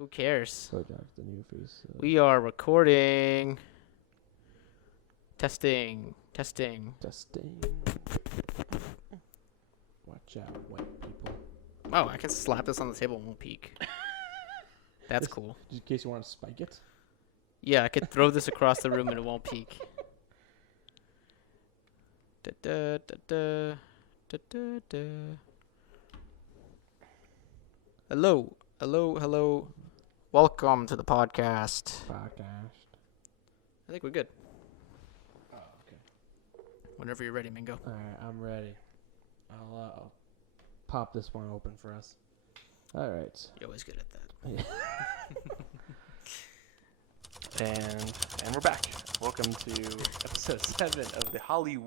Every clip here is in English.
Who cares? So Jack, the new face. We are recording. Testing. Testing. Watch out, white people. Oh, I can slap this on the table and won't peek. That's cool. Just in case you want to spike it. Yeah, I could throw this across the room and it won't peek. Da, da, da, da, da, da, da. Hello. Welcome to the podcast. I think we're good. Oh, okay. Whenever you're ready, Mingo. All right, I'm ready. I'll pop this one open for us. All right. You're always good at that. And we're back. Welcome to episode 7 of the Hollywoo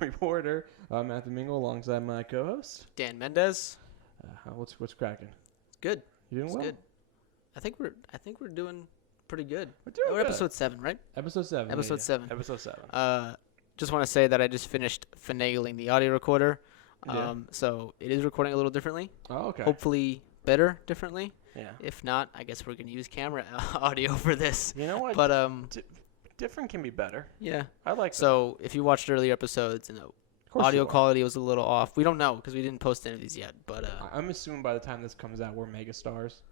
Reporter. I'm Matthew Mingle alongside my co-host. Dan Mendez. What's cracking? Good. You doing It's well? good. I think we're doing pretty good. We're good. Episode 7, right? Episode 7. Episode 7. Episode 7. Just want to say that I just finished finagling the audio recorder. Yeah. So it is recording a little differently. Oh, okay. Hopefully better differently. Yeah. If not, I guess we're going to use camera audio for this. You know what? But different can be better. yeah. I like that. So if you watched earlier episodes and the audio quality was a little off, we don't know because we didn't post any of these yet. But I'm assuming by the time this comes out, we're mega stars.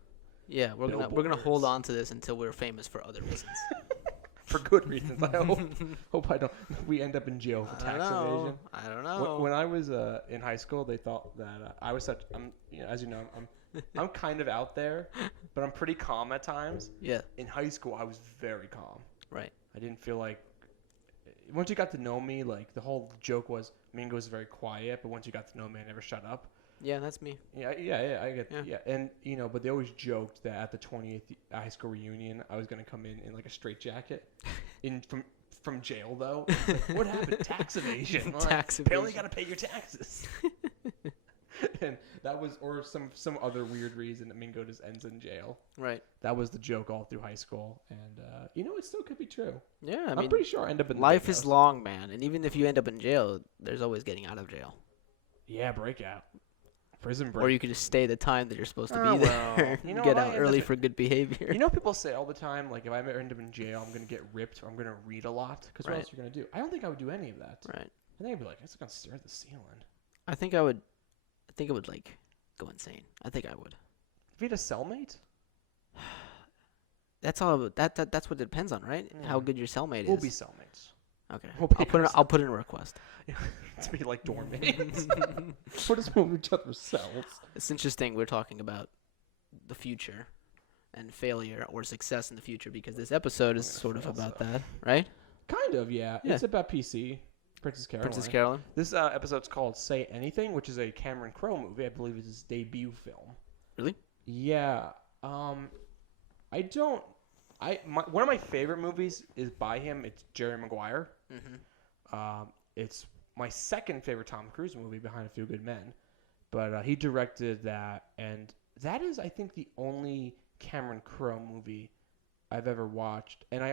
yeah, we're gonna hold on to this until we're famous for other reasons. For good reasons. I hope we end up in jail for tax evasion. I don't know. When I was in high school, they thought that I was as you know, I'm kind of out there, but I'm pretty calm at times. Yeah. In high school, I was very calm. Right. I didn't feel like once you got to know me, like the whole joke was Mingo was very quiet, but once you got to know me, I never shut up. Yeah, that's me. Yeah, I get and but they always joked that at the 20th high school reunion, I was gonna come in like a straitjacket, from jail though. Like, what happened? Tax evasion. Tax evasion. Apparently, gotta pay your taxes. And that was, or some other weird reason that Mingo just ends in jail. Right. That was the joke all through high school, and it still could be true. Yeah, I'm pretty sure I end up in. Life is long, man, and even if you end up in jail, there's always getting out of jail. Yeah, breakout. Prison break. Or you could just stay the time that you're supposed to be there. Well, get out early for good behavior. You know, people say all the time, like, if I end up in jail, I'm going to get ripped or I'm going to read a lot. Because what else are you going to do? I don't think I would do any of that. Right. I think I'd be like, I'm just going to stare at the ceiling. I think I would, like, go insane. I think I would. If you had a cellmate? That's all. That's what it depends on, right? Yeah. How good your cellmate is. We'll be cellmates. Okay. We'll I'll put in a request. To be like dorm mates. We'll just move each other's cells. It's interesting we're talking about the future and failure or success in the future because this episode is sort of about that, right? Kind of, yeah. It's about PC. Princess Caroline. This episode's called Say Anything, which is a Cameron Crowe movie. I believe it's his debut film. Really? Yeah. One of my favorite movies is by him. It's Jerry Maguire. Mm-hmm. It's my second favorite Tom Cruise movie behind A Few Good Men. But he directed that, and that is, I think, the only Cameron Crowe movie I've ever watched. And I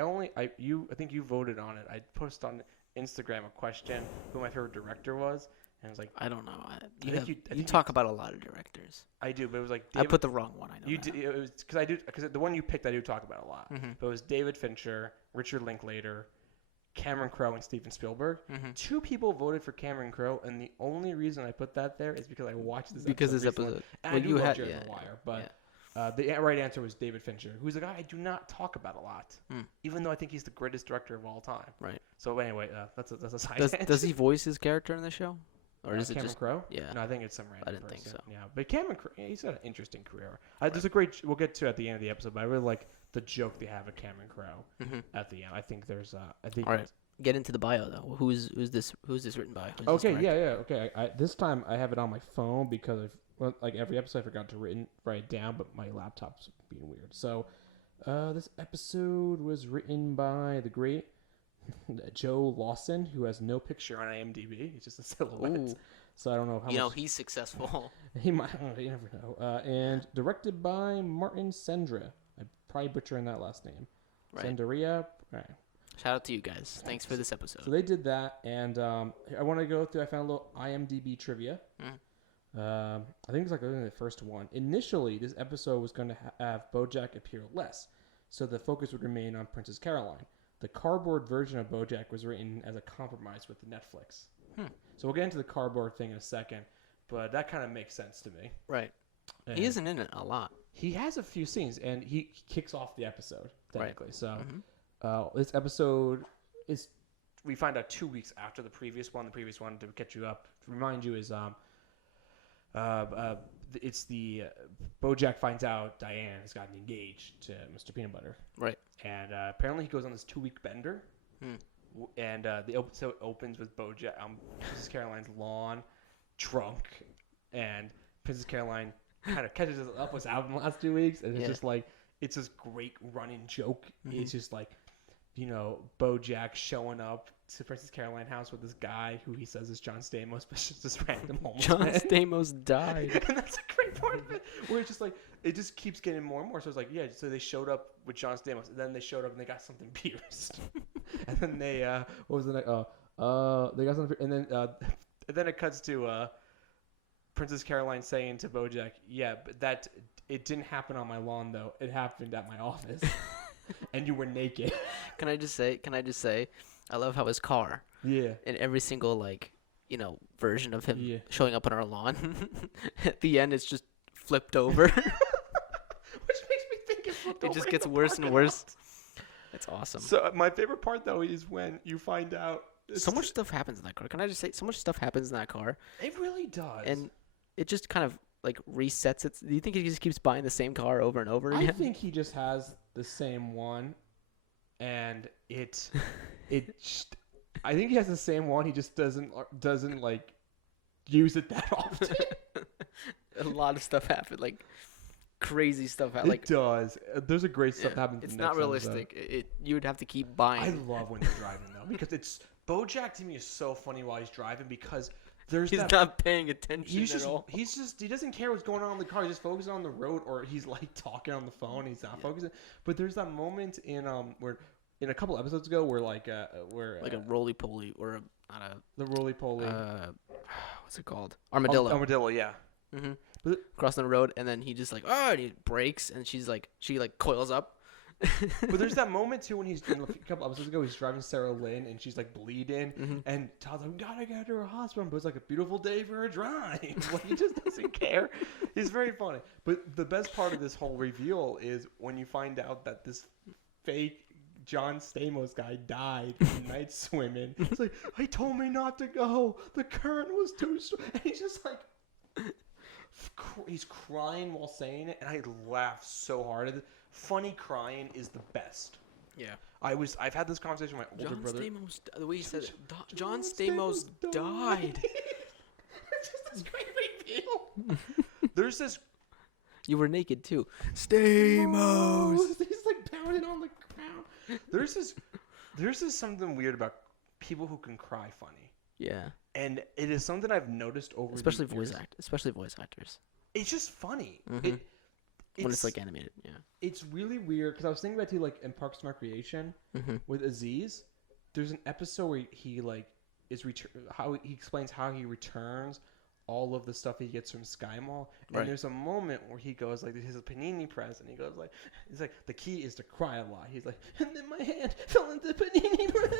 think you voted on it. I posted on Instagram a question who my favorite director was, and I was like, I don't know. You talk about a lot of directors. I do, but it was like I put the wrong one. I know you that. did. It was because the one you picked I do talk about a lot. Mm-hmm. But it was David Fincher, Richard Linklater, Cameron Crowe, and Steven Spielberg. Mm-hmm. 2 people voted for Cameron Crowe, and the only reason I put that there is because I watched this because episode. this episode. And I do love Jerry Maguire, but the right answer was David Fincher, who's a guy I do not talk about a lot, even though I think he's the greatest director of all time. Right. So anyway, that's a side. Does he voice his character in the show, or is it Cameron just Crowe? Yeah. No, I think it's some random I didn't person. think so. Yeah, but Cameron Crowe, he's got an interesting career. There's a great. We'll get to it at the end of the episode, but I really like the joke they have of Cameron Crowe at the end. I think there's. All right. Get into the bio though. Who's this written by? Okay. Okay. This time I have it on my phone because like every episode I forgot to write it down, but my laptop's being weird. So this episode was written by the great Joe Lawson, who has no picture on IMDb. It's just a silhouette. Ooh. So I don't know how much. He's successful. He might. You never know. And directed by Martin Sendra. I'm probably butchering that last name. Right. Senderia. All right. Shout out to you guys. Thanks for this episode. So they did that, and I want to go through. I found a little IMDb trivia. I think it's like the first one. Initially, this episode was going to have BoJack appear less, so the focus would remain on Princess Caroline. The cardboard version of BoJack was written as a compromise with Netflix. So we'll get into the cardboard thing in a second, but that kind of makes sense to me. Right. And He isn't in it a lot. he has a few scenes, and he kicks off the episode technically. Right. So this episode is we find out 2 weeks after the previous one. The previous one, to catch you up, to remind you, is it's the BoJack finds out Diane has gotten engaged to Mr. Peanut Butter. Right. And apparently he goes on this 2-week bender. And the episode opens with BoJack, Princess Caroline's lawn, drunk, and Princess Caroline kind of catches us up what's out in the last 2 weeks, and it's just like it's this great running joke. It's just like, BoJack showing up to Princess Caroline house with this guy who he says is John Stamos, but it's just this random homeless John man. Stamos died. And that's a great part of it, where it's just like it just keeps getting more and more. So it's like, so they showed up with John Stamos, and then they showed up and they got something pierced, and then they what was the next? They got something, and then it cuts to Princess Caroline saying to BoJack, "Yeah, but that it didn't happen on my lawn though. It happened at my office, and you were naked." Can I just say, I love how his car, in every single version of him showing up on our lawn, at the end it's just flipped over. Which makes me think it just gets worse and worse. It's awesome. So my favorite part though is when you find out so much stuff happens in that car. Can I just say, so much stuff happens in that car. It really does. And it just kind of resets it. Do you think he just keeps buying the same car over and over again? I think he just has the same one, and I think he has the same one. He just doesn't use it that often. A lot of stuff happened, crazy stuff happened. It does. There's a great stuff that happens. It's not realistic. You would have to keep buying. I love when they're driving though, because BoJack to me is so funny while he's driving, because he's not paying attention at all. He doesn't care what's going on in the car. He's just focusing on the road, or he's talking on the phone. He's not focusing. But there's that moment in a couple episodes ago where a roly poly or the roly poly. What's it called? Armadillo. Armadillo, yeah. Mm-hmm. Crossing the road, and then he just and he brakes, and she coils up. But there's that moment too when he's a couple episodes ago, he's driving Sarah Lynn and she's bleeding, and Todd's like, "We gotta get her to a hospital," but it's a beautiful day for a drive. He just doesn't care. He's very funny. But the best part of this whole reveal is when you find out that this fake John Stamos guy died night swimming. It's like, "He told me not to go. The current was too strong," and he's just he's crying while saying it, and I laugh so hard at it. Funny crying is the best. Yeah. I've had this conversation with my older brother. The way he said it, John Stamos died. It's just this great reveal. There's this. You were naked too. Stamos. He's pounding on the ground. There's this something weird about people who can cry funny. Yeah. And it is something I've noticed over especially the years. Especially voice actors. It's just funny. Mm-hmm. When it's animated, yeah. It's really weird because I was thinking about too, in Parks and Recreation with Aziz. There's an episode where he how he explains how he returns all of the stuff he gets from Sky Mall, and there's a moment where he goes he's a panini press, and he goes he's the key is to cry a lot. He's and then my hand fell into panini press.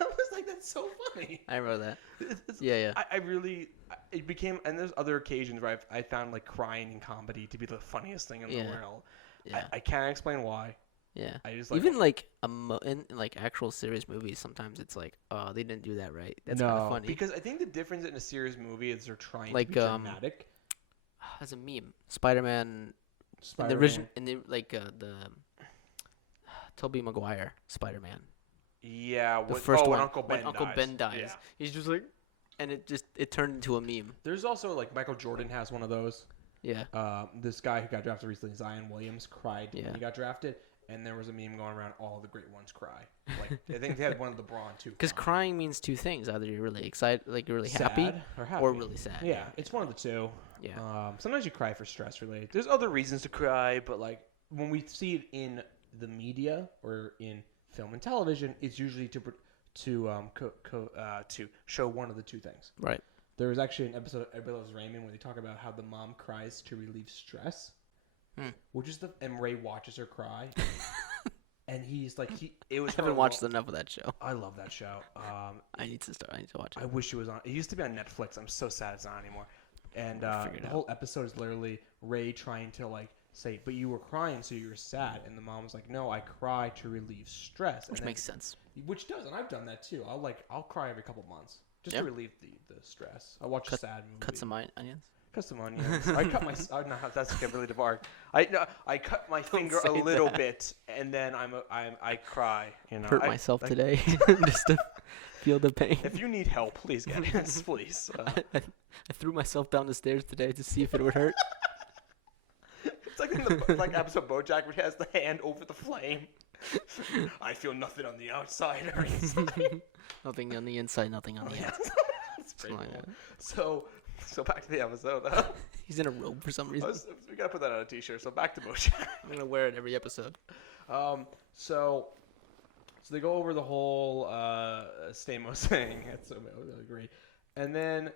I was that's so funny. I remember that. Yeah. I really it became, and there's other occasions where I found crying in comedy to be the funniest thing in the world. Yeah. I can't explain why. Yeah. I just even in actual serious movies, sometimes it's oh, they didn't do that right. That's kind of funny. Because I think the difference in a serious movie is they're trying to be dramatic. As a meme, Spider-Man. In the Tobey Maguire Spider-Man. Yeah, the first one. When Uncle Ben dies. He's just and it turned into a meme. There's also Michael Jordan has one of those. Yeah. This guy who got drafted recently, Zion Williams, cried when he got drafted, and there was a meme going around, all the great ones cry. I think they had one of LeBron too. Because crying means two things: either you're really excited, you're really sad, happy, happy, or really sad. Yeah, it's one of the two. Yeah. Sometimes you cry for stress related. There's other reasons to cry, but when we see it in the media or in film and television, it's usually to show one of the two things. Right. There was actually an episode of Everybody Loves Raymond where they talk about how the mom cries to relieve stress, which is and Ray watches her cry, and he's like, it was. I haven't watched enough of that show. I love that show. I need to watch it. I wish it was on. It used to be on Netflix. I'm so sad it's not anymore. And the whole episode is literally Ray trying to like say, "But you were crying, so you were sad," and the mom was like, "No, I cry to relieve stress," which makes sense. Which does, and I've done that too. I'll cry every couple months just to relieve the stress. I watch a sad movie. Cut some onions. Cut some onions. I cut my. Oh, no, that's really dark. I cut my finger a little bit, and then I cry. Hurt myself today just to feel the pain. If you need help, please get us, please. I threw myself down the stairs today to see if it would hurt. It's like in the episode of BoJack where he has the hand over the flame. I feel nothing on the outside or inside. Nothing on the inside, nothing on the outside. That's pretty cool. So back to the episode. He's in a robe for some reason. We gotta put that on a t-shirt. So back to BoJack. I'm gonna wear it every episode. So they go over the whole Stamos thing. That's so great. And then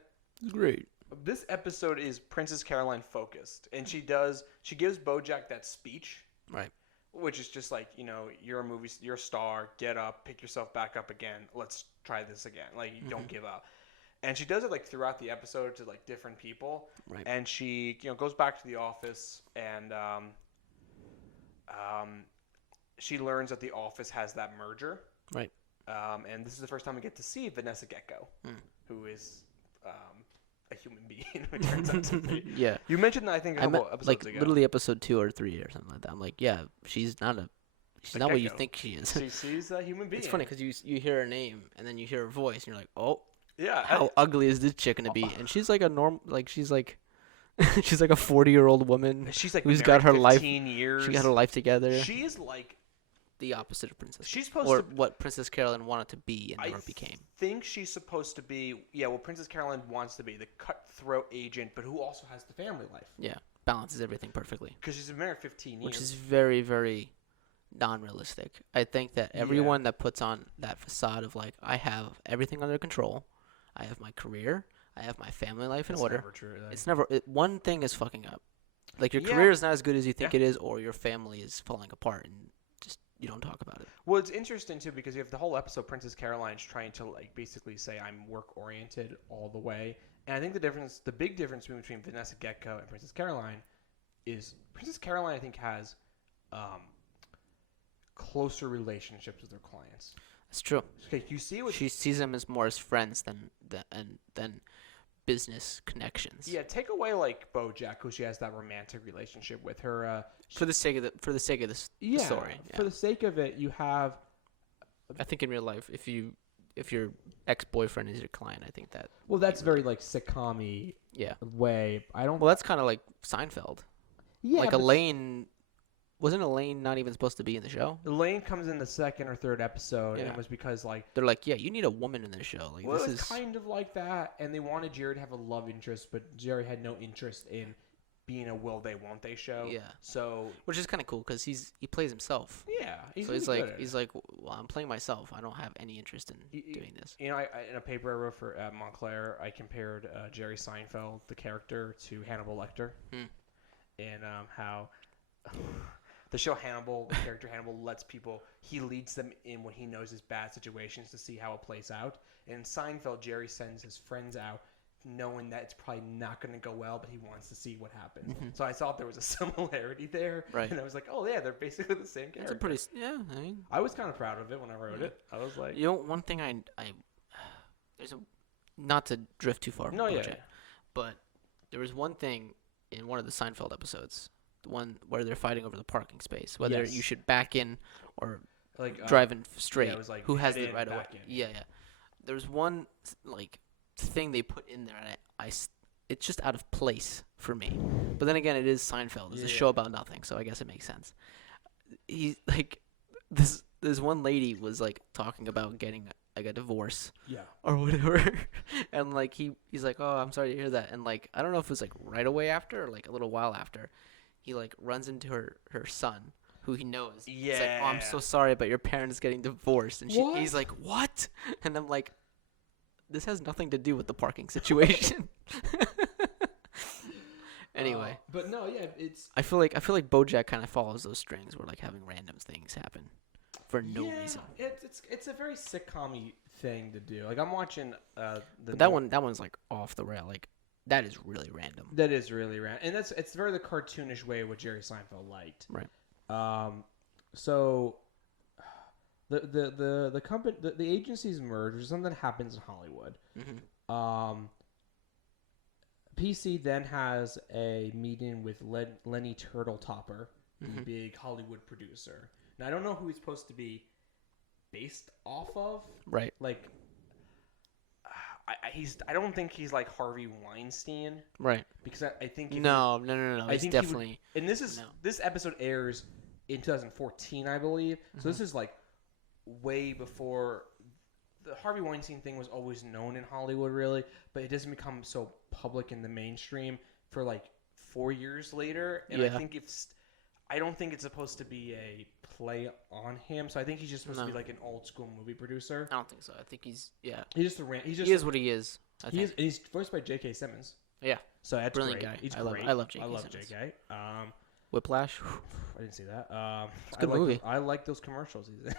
great. This episode is Princess Caroline focused, and she gives BoJack that speech, right? Which is just like, you're a star. Get up, pick yourself back up again. Let's try this again. Like, you don't give up. And she does it like throughout the episode to like different people. Right. And she goes back to the office, and she learns that the office has that merger. Right. And this is the first time we get to see Vanessa Gecko, who is a human being. It turns out to be. Yeah. You mentioned that I think a couple episodes ago. Literally episode 2 or 3 or something like that. I'm like, yeah, she's not what you think she is. She's a human being. It's funny because you hear her name and then you hear her voice and you're like, oh, yeah. How ugly is this chick gonna be? And she's like she's like a 40-year-old woman. She's like who's got her life. Years. She got her life together. She is like the opposite of Princess. She's supposed or to, what Princess Caroline wanted to be and never became. I think she's supposed to be what Princess Caroline wants to be, the cutthroat agent, but who also has the family life. Yeah, balances everything perfectly. Because she's been married 15 years. Which is very, very non-realistic. I think that everyone that puts on that facade of like, I have everything under control, I have my career, I have my family life in order. It's never true. One thing is fucking up. Like your career is not as good as you think it is, or your family is falling apart, and just you don't talk about it. Well, it's interesting too because you have the whole episode. Princess Caroline's trying to like basically say I'm work oriented all the way, and I think the big difference between Vanessa Gecko and Princess Caroline is Princess Caroline I think has closer relationships with her clients. That's true. Okay, you see she sees them as more as friends than business connections. Yeah, take away like BoJack, who she has that romantic relationship with her. For the sake of this story. Yeah. For the sake of it, you have. I think in real life, if your ex-boyfriend is your client, I think that. Well, that's very like sitcom-y way. Well, that's kind of like Seinfeld. Yeah. Like Elaine. Wasn't Elaine not even supposed to be in the show? Elaine comes in the second or third episode, and it was because like they're like, yeah, you need a woman in this show. Like, well, it's kind of like that, and they wanted Jerry to have a love interest, but Jerry had no interest in being a will they won't they show. Yeah. So which is kind of cool because he plays himself. Yeah. He's like, well, I'm playing myself. I don't have any interest in doing this. I in a paper I wrote for Montclair, I compared Jerry Seinfeld, the character, to Hannibal Lecter, and how. The show Hannibal, the character Hannibal, he leads them in when he knows his bad situations to see how it plays out. And in Seinfeld, Jerry sends his friends out knowing that it's probably not going to go well, but he wants to see what happens. Mm-hmm. So I thought there was a similarity there. Right. And I was like, oh, yeah, they're basically the same character. I was kind of proud of it when I wrote it. I was like... one thing not to drift too far from BoJack, but there was one thing in one of the Seinfeld episodes, the one where they're fighting over the parking space, whether you should back in or like drive in straight. Yeah, it was like who has it right away? Yeah. There's one like thing they put in there, and it's just out of place for me. But then again, it is Seinfeld. It's a show about nothing, so I guess it makes sense. He's like this one lady was like talking about getting like a divorce, or whatever, and like he's like, oh, I'm sorry to hear that, and like I don't know if it was like right away after or like a little while after. He like runs into her son, who he knows. Yeah. It's like, oh, I'm so sorry, but your parents getting divorced, and he's like, what? And I'm like, this has nothing to do with the parking situation. Anyway, but no, yeah, it's. I feel like BoJack kind of follows those strings where like having random things happen for no reason. It's a very sitcom-y thing to do. Like I'm watching but that one's like off the rail. Like that is really random. That is really random, and it's very the cartoonish way what Jerry Seinfeld liked. Right. So the company the agencies merge. There's something that happens in Hollywood. Mm-hmm. PC then has a meeting with Lenny Turtletopper, the big Hollywood producer. Now I don't know who he's supposed to be based off of. Right. Like, I don't think he's like Harvey Weinstein. Right. Because I think no. He's definitely. And this episode airs in 2014, I believe. So this is like way before. The Harvey Weinstein thing was always known in Hollywood, really, but it doesn't become so public in the mainstream for like 4 years later. And I think I don't think it's supposed to be a play on him. So I think he's just supposed to be like an old school movie producer. I don't think so. I think he's He's just he is what he is. He's voiced by J.K. Simmons. Yeah. So that's brilliant great. guy. He's great. I love J.K. I love Simmons. J.K. Whiplash. I didn't see that. It's a good movie. I like those commercials he's in.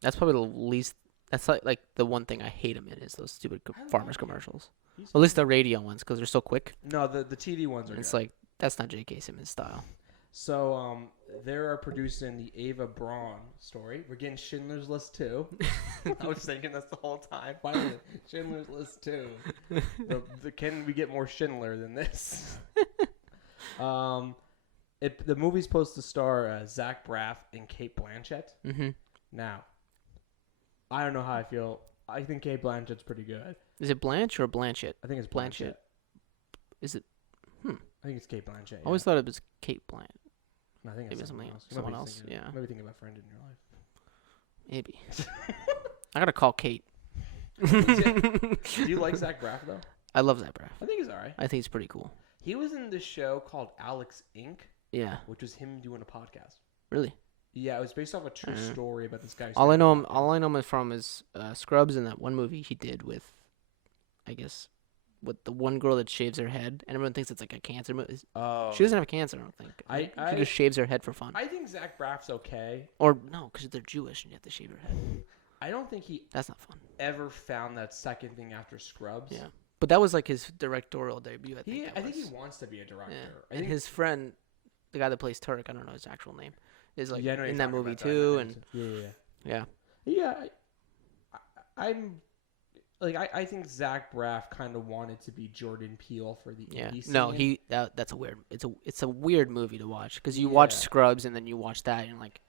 That's probably the least. That's like the one thing I hate him in is those stupid farmers commercials. At least the radio ones because they're so quick. No, the TV ones are. It's good. like that's not J.K. Simmons style. So they're producing the Ava Braun story. We're getting Schindler's List 2. I was thinking that's the whole time. Finally, Schindler's List 2. Can we get more Schindler than this? The movie's supposed to star Zach Braff and Kate Blanchett. Mm-hmm. Now, I don't know how I feel. I think Kate Blanchett's pretty good. Is it Blanche or Blanchett? I think it's Blanchett. Is it? I think it's Kate Blanchett. Yeah. I always thought it was Kate Blanchett. No, I think it's someone else. Someone else. Yeah. Maybe think of a friend in your life. Maybe. I gotta call Kate. Do you like Zach Braff though? I love Zach Braff. I think he's alright. I think he's pretty cool. He was in this show called Alex Inc. Yeah. Which was him doing a podcast. Really? Yeah, it was based off a true story about this guy. All I know him from is Scrubs and that one movie he did with, I guess, with the one girl that shaves her head, and everyone thinks it's like a cancer movie. Oh. She doesn't have cancer, I don't think. She just shaves her head for fun. I think Zach Braff's okay. Or no, because they're Jewish and you have to shave your head. I don't think he. That's not fun. Ever found that second thing after Scrubs? Yeah, but that was like his directorial debut. I think he wants to be a director. Yeah. And his friend, the guy that plays Turk, I don't know his actual name, is like in that movie too. Yeah. I'm. Like I think Zach Braff kind of wanted to be Jordan Peele for the indie scene. No, that's a weird. It's a weird movie to watch because you watch Scrubs and then you watch that and like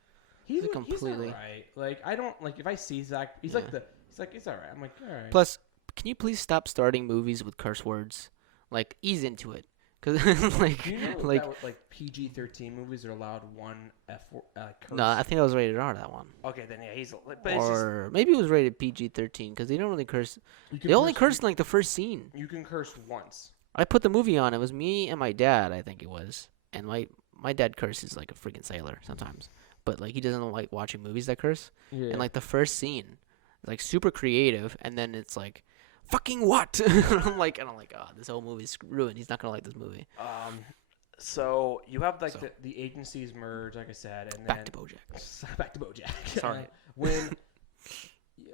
he's completely alright. Like I don't like if I see Zach, he's like it's alright. I'm like alright. Plus, can you please stop starting movies with curse words? Like ease into it. Cause like, do you know like PG-13 movies are allowed one curse? No, I think that was rated R. That one. Okay, then yeah, or maybe it was rated PG-13 because they don't really curse. They only curse in like the first scene. You can curse once. I put the movie on. It was me and my dad. I think it was, and my dad curses like a freaking sailor sometimes. But like he doesn't like watching movies that curse. Yeah. And like the first scene, like super creative, and then it's like. Fucking what? I'm like, oh, this whole movie's ruined. He's not gonna like this movie. So you have like the agencies merge, like I said, and back to BoJack. Back to BoJack. Sorry. When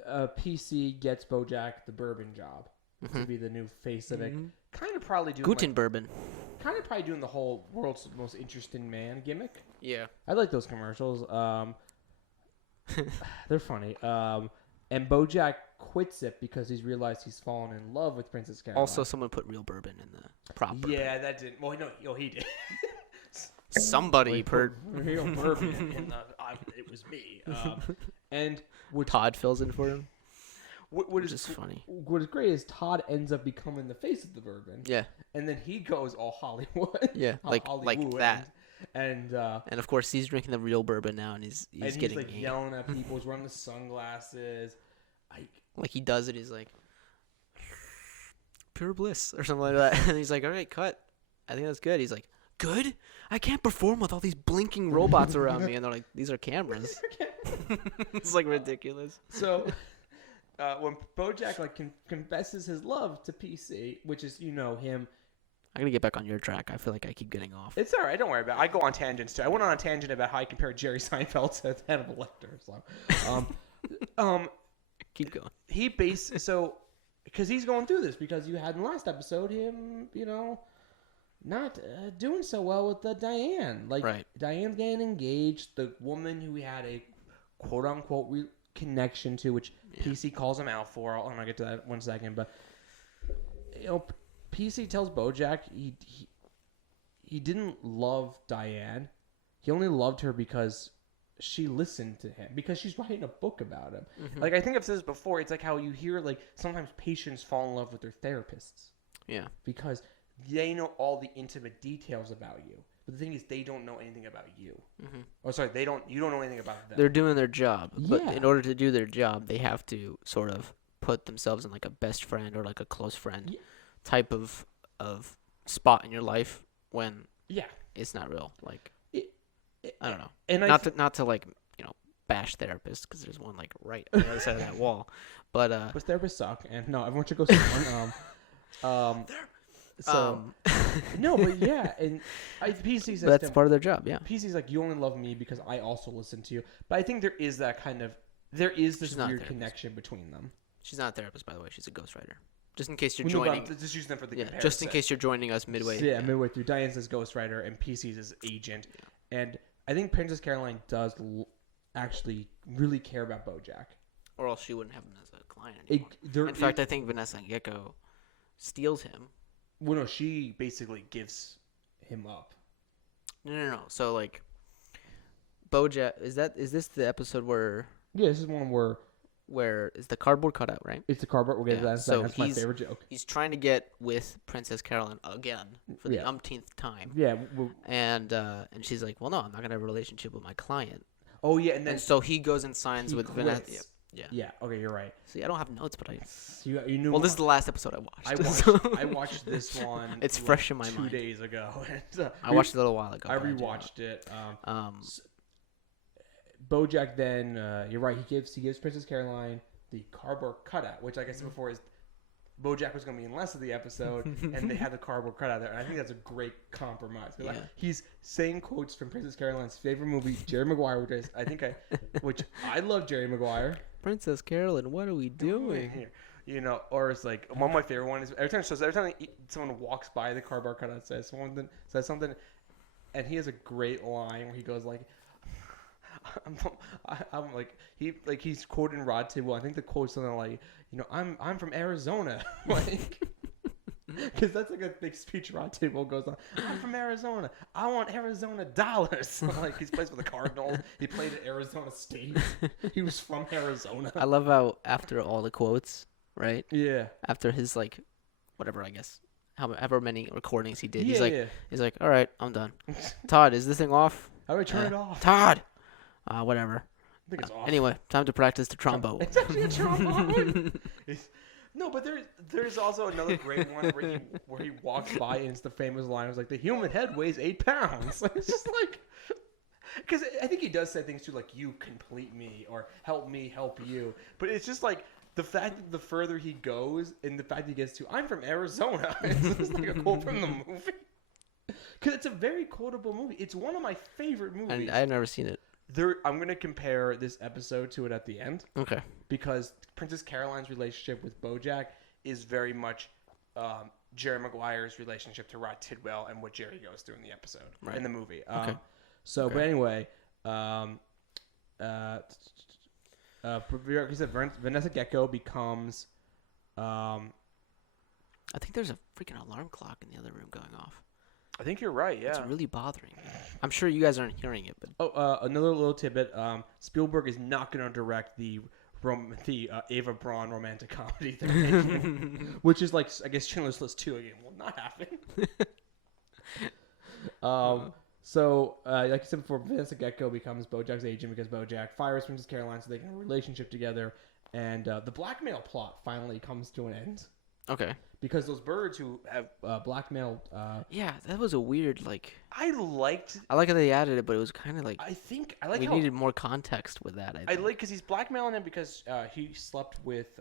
PC gets BoJack the bourbon job to be the new face of it, kind of probably doing Guten bourbon. Kind of probably doing the whole world's most interesting man gimmick. Yeah. I like those commercials. They're funny. And BoJack quits it because he's realized he's fallen in love with Princess Caroline. Also, someone put real bourbon in the prop. Yeah, that didn't. Well, no, he did. Somebody put real bourbon in the. It was me. And Todd fills in for him. What is just funny? What is great is Todd ends up becoming the face of the bourbon. Yeah. And then he goes all Hollywood. Yeah, like that. And of course he's drinking the real bourbon now, and he's getting like yelling at people. He's wearing the sunglasses. Like he does it. He's like pure bliss or something like that. And he's like, all right, cut. I think that's good. He's like, good? I can't perform with all these blinking robots around me. And they're like, these are cameras. It's like ridiculous. So when BoJack confesses his love to PC, which is him. I'm gonna get back on your track. I feel like I keep getting off. It's all right. Don't worry about it. I go on tangents too. I went on a tangent about how I compared Jerry Seinfeld to Hannibal Lecter. So, keep going. Because he's going through this because you had in the last episode him, not doing so well with Diane. Right. Diane's getting engaged. The woman who he had a quote unquote connection to, which PC calls him out for. I'm gonna get to that 1 second, but PC tells BoJack he didn't love Diane. He only loved her because she listened to him, because she's writing a book about him. Mm-hmm. I think I've said this before. It's like how you hear sometimes patients fall in love with their therapists. Yeah. Because they know all the intimate details about you. But the thing is, they don't know anything about you. Mm-hmm. Oh, sorry, you don't know anything about them. They're doing their job, but in order to do their job, they have to sort of put themselves in a best friend or a close friend type of spot in your life when it's not real. I don't know. And not to bash therapists, because there's one right on the other side of that wall, but therapists suck, and no, everyone should go see one. No, but and PC says that's part of their job. Yeah, PC's you only love me because I also listen to you. But I think there is this weird connection between them. She's not a therapist, by the way. She's a ghostwriter. Just in case you're joining. Just use them for the comparison. Just in case you're joining us midway. So, midway through. Diane's his ghostwriter and PC's his agent. Yeah. And I think Princess Caroline does actually really care about BoJack. Or else she wouldn't have him as a client anymore. In fact, I think Vanessa Gecko steals him. Well, no, she basically gives him up. No. So, BoJack, is this the episode where... Yeah, this is one where is the cardboard cutout, right? It's the cardboard. We'll get to that. So that's my favorite joke. He's trying to get with Princess Caroline again for the umpteenth time. Yeah. And she's like, well, no, I'm not going to have a relationship with my client. Oh, yeah. And so he goes and signs with Vanessa. Yeah. Yeah. Okay, you're right. See, I don't have notes, but you knew. Well, this is the last episode I watched. I watched this one. It's fresh in my 2 mind. 2 days ago. And, I watched it a little while ago. I rewatched it. BoJack then, you're right. He gives Princess Caroline the cardboard cutout, which like I said before is BoJack was going to be in less of the episode, and they had the cardboard cutout there. And I think that's a great compromise. Yeah. He's saying quotes from Princess Caroline's favorite movie, Jerry Maguire, which I love Jerry Maguire. Princess Caroline, what are we doing here? Or it's one of my favorite ones is every time someone walks by the cardboard cutout says something, and he has a great line where he goes he's quoting Rod Tidwell. I think the quote's something I'm from Arizona, because that's a big speech Rod Tidwell goes on. I'm from Arizona. I want Arizona dollars. He's plays for the Cardinals. He played at Arizona State. He was from Arizona. I love how after all the quotes, right? Yeah. After his whatever, I guess, however many recordings he did, he's like, all right, I'm done. Todd, is this thing off? How do I turn it off? Todd. Whatever. I think it's off. Anyway, time to practice the trombone. It's actually a trombone. No, but there's also another great one where he walks by and it's the famous line. It was the human head weighs 8 pounds. It's just because I think he does say things too you complete me or help me help you. But it's just the fact that the further he goes and the fact he gets to, I'm from Arizona. It's just a quote from the movie. Because it's a very quotable movie. It's one of my favorite movies. And I've never seen it. I'm going to compare this episode to it at the end. Okay. Because Princess Caroline's relationship with BoJack is very much Jerry Maguire's relationship to Rod Tidwell and what Jerry goes through in the episode, in the movie. Okay. But anyway, like I said, Vanessa Gecko becomes... I think there's a freaking alarm clock in the other room going off. I think you're right, yeah. It's really bothering me. I'm sure you guys aren't hearing it, but... another little tidbit. Spielberg is not going to direct the Ava Braun romantic comedy they're making, which is I guess Schindler's List 2 again. Will not happen. So, like I said before, Vanessa Gecko becomes BoJack's agent because BoJack fires Princess Caroline so they can have a relationship together. And the blackmail plot finally comes to an end. Okay. Because those birds who have blackmailed. Yeah, that was a weird like. I like how they added it, but it was kind of like. I like we needed more context with that. I like because he's blackmailing him because he slept with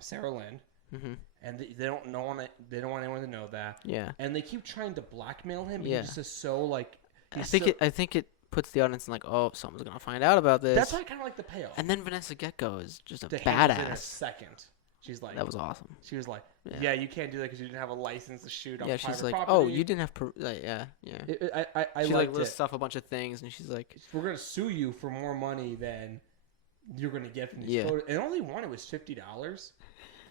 Sarah Lynn. Mm-hmm. And they don't want anyone to know that. Yeah. And they keep trying to blackmail him. Yeah. He just is so like. I think it puts the audience in like, oh, someone's gonna find out about this. That's why I kind of like the payoff. And then Vanessa Gecko is just a badass. In a second, she's like. That was awesome. She was like, yeah, you can't do that because you didn't have a license to shoot on private she's like, property. oh, you didn't have. Yeah. I she like lists off a bunch of things, and she's like, we're gonna sue you for more money than you're gonna get from these photos. And only one, it was $50,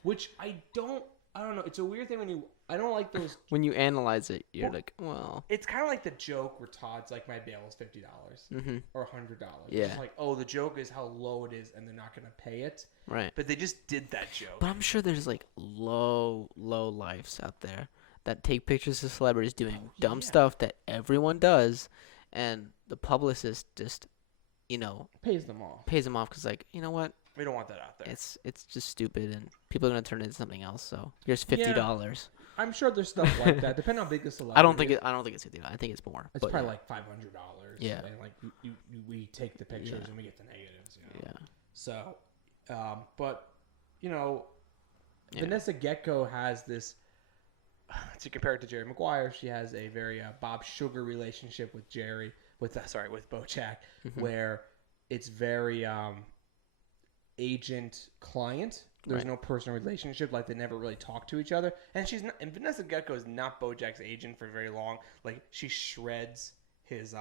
which I don't know. It's a weird thing when you. I don't like those. When you analyze it, you're like, well. It's kind of like the joke where Todd's like, my bail is $50 or $100. Yeah. It's like, oh, the joke is how low it is, and they're not gonna pay it. Right. But they just did that joke. But I'm sure there's like low lifes out there that take pictures of celebrities doing dumb stuff that everyone does, and the publicist just, pays them off because like, you know what? We don't want that out there. It's just stupid, and people are gonna turn it into something else. So here's $50. I'm sure there's stuff like that, depending on how big the celebrity. I don't think it's $50. I think it's more. It's probably like $500. Yeah. And like we take the pictures and we get the negatives. Yeah. So, but Vanessa Gecko has this. To compare it to Jerry Maguire, she has a very Bob Sugar relationship with Bojack, where it's very agent-client. There's no personal relationship. Like, they never really talk to each other. And Vanessa Gecko is not Bojack's agent for very long. Like, she shreds his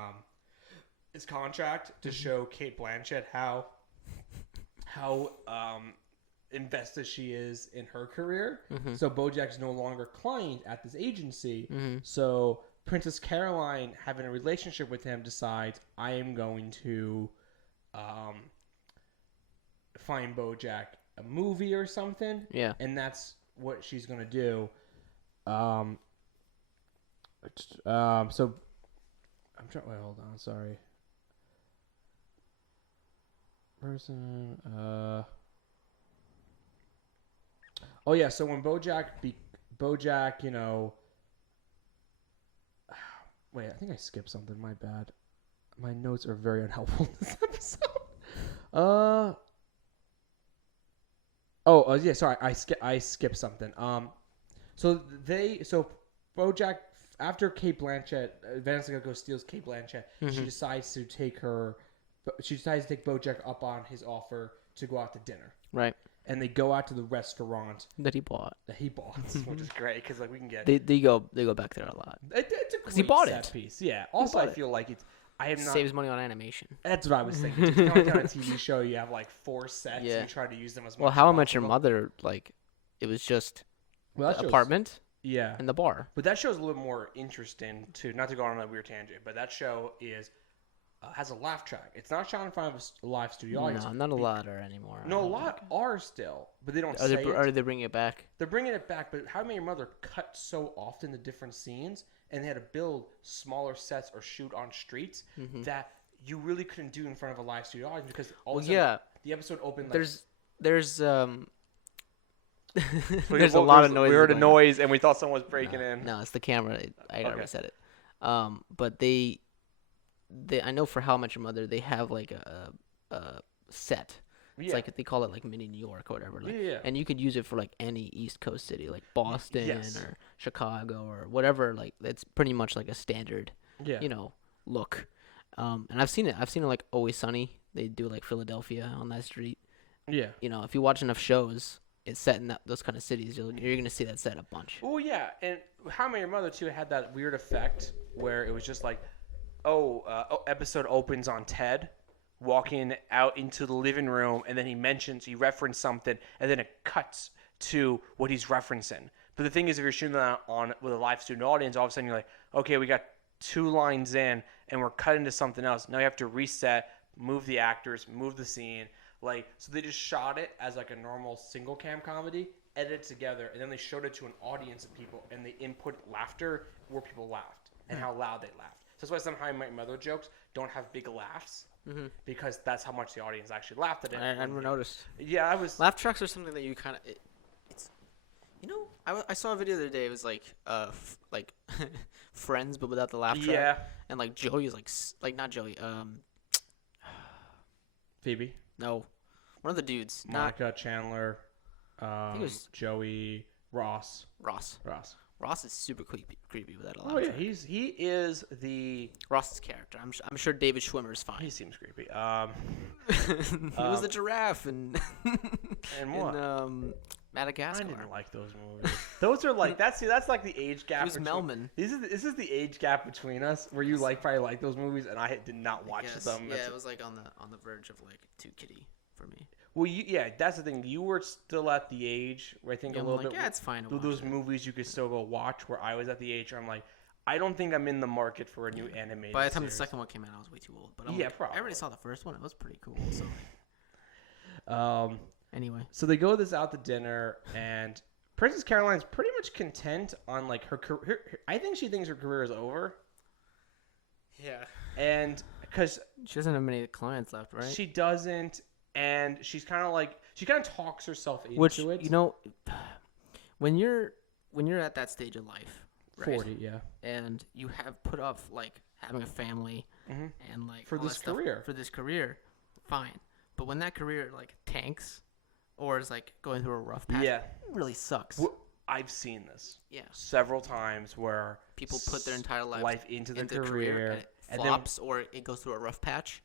contract to show Kate Blanchett how invested she is in her career. So Bojack's no longer client at this agency. So Princess Caroline, having a relationship with him, decides, I am going to find Bojack a movie or something. Yeah. And that's what she's going to do. So I'm trying. Wait, hold on. Sorry. Person. Oh yeah. So when Bojack, wait, I think I skipped something. My bad. My notes are very unhelpful in this episode. Yeah. Sorry, I skipped something. So Bojack, after Kate Blanchett, Vanessa Gecko steals Kate Blanchett. She decides to take Bojack up on his offer to go out to dinner. Right. And they go out to the restaurant that he bought, which is great because like we can get. They go back there a lot. It's a great he bought set it. piece. Yeah. Also, I feel like it's. I have not saves money on animation. That's what I was thinking. Just kind of like on a TV show, you have like 4 sets and you try to use them as much. Well, How I Met Your Mother, like, it was just the apartment, and the bar. But that show's a little more interesting too. Not to go on a weird tangent, but that show has a laugh track. It's not shot in front of a live studio audience. No, not a lot are anymore. No, a lot are still, but they don't say it. Are they bringing it back? They're bringing it back, but How I Met Your Mother cut so often the different scenes, and they had to build smaller sets or shoot on streets that you really couldn't do in front of a live studio audience because the episode opened. Like, there's there's a lot of noise. We heard a noise and we thought someone was breaking in. No, it's the camera. I gotta reset it. But they I know for How I Met Your Mother they have like a set. It's like they call it like mini New York or whatever. Like, and you could use it for like any East Coast city, like Boston or Chicago or whatever. Like it's pretty much like a standard, look. And I've seen it. Like Always Sunny. They do like Philadelphia on that street. Yeah. If you watch enough shows, it's set in those kind of cities. You're gonna see that set a bunch. Oh yeah, and How I Met Your Mother too had that weird effect where it was just like, episode opens on Ted walking out into the living room, and then he referenced something, and then it cuts to what he's referencing. But the thing is, if you're shooting that with a live student audience, all of a sudden you're like, okay, we got 2 lines in, and we're cutting to something else. Now you have to reset, move the actors, move the scene. So they just shot it as like a normal single cam comedy, edited together, and then they showed it to an audience of people, and they input laughter where people laughed and how loud they laughed. So that's why some How I Met Your Mother jokes don't have big laughs. Because that's how much the audience actually laughed at it. I never noticed. Yeah, I was. Laugh tracks are something that you kind of. I saw a video the other day. It was like like Friends, but without the laugh track. Yeah. And like Joey is like not Joey. Phoebe. No, one of the dudes. Monica, Chandler. I think it was Joey, Ross. Ross is super creepy without a laugh. Oh yeah, track. he is the Ross's character. I'm sure David Schwimmer is fine. He seems creepy. He was the giraffe and what? in Madagascar. I didn't like those movies. Those are like that's like the age gap. It was Melman. This is the age gap between us where you probably like those movies and I did not watch them. Yeah, it was like on the verge of like too kiddie for me. Well, that's the thing. You were still at the age where I think a little bit. Yeah, it's fine. Those movies you could still go watch. Where I was at the age where I'm like, I don't think I'm in the market for a new animated. By the time series. the second one came out, I was way too old. But probably. I already saw the first one. It was pretty cool. So. Anyway. So they go out to dinner, and Princess Caroline's pretty much content on like her career. I think she thinks her career is over. Yeah. And because she doesn't have many clients left, right? She doesn't. And she's kind of talks herself into it. You know, when you're at that stage of life, right? 40, yeah, and you have put off like having a family and like for this career, fine. But when that career like tanks or is like going through a rough patch, it really sucks. I've seen this several times where people put their entire life into their career and it flops or it goes through a rough patch.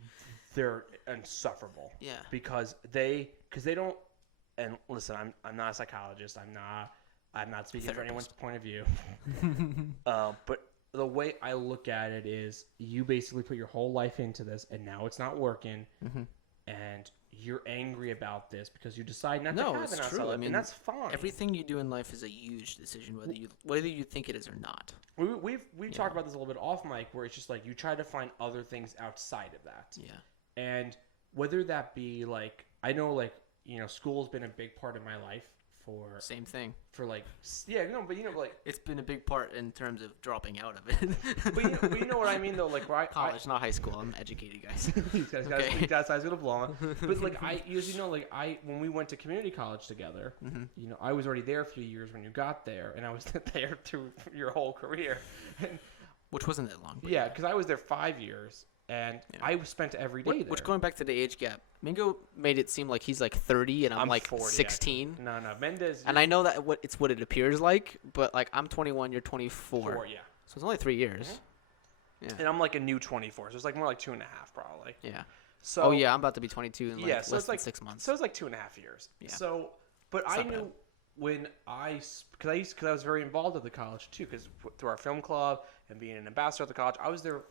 They're insufferable. Yeah. Because they don't. And listen, I'm not a psychologist. I'm not speaking for anyone's point of view. But the way I look at it is, you basically put your whole life into this, and now it's not working, and you're angry about this because you decide not to have an outside life, and that's fine. Everything you do in life is a huge decision, whether you think it is or not. We've talked about this a little bit off mic, where it's just like you try to find other things outside of that. Yeah. And whether that be like, I know like, school's been a big part of my life for same thing for like, but like it's been a big part in terms of dropping out of it. but you know what I mean though, like college, not high school. I'm educated, guys. These guys got to speak outside with a diploma. But like when we went to community college together, I was already there a few years when you got there, and I was there through your whole career, which wasn't that long. Yeah, because I was there 5 years. And I spent every day there. Which, going back to the age gap, Mingo made it seem like he's like 30 and I'm like 40, 16. Actually. No, Mendez. And I know that it's what it appears like, but like I'm 21, you're 24. Yeah. So it's only 3 years. Mm-hmm. Yeah. And I'm like a new 24, so it's like more like 2.5 probably. Yeah. So. I'm about to be 22 in like so less it's like than 6 months. So it's like 2.5 years. Yeah. So, but I knew when because I was very involved at the college too, because through our film club and being an ambassador at the college, I was there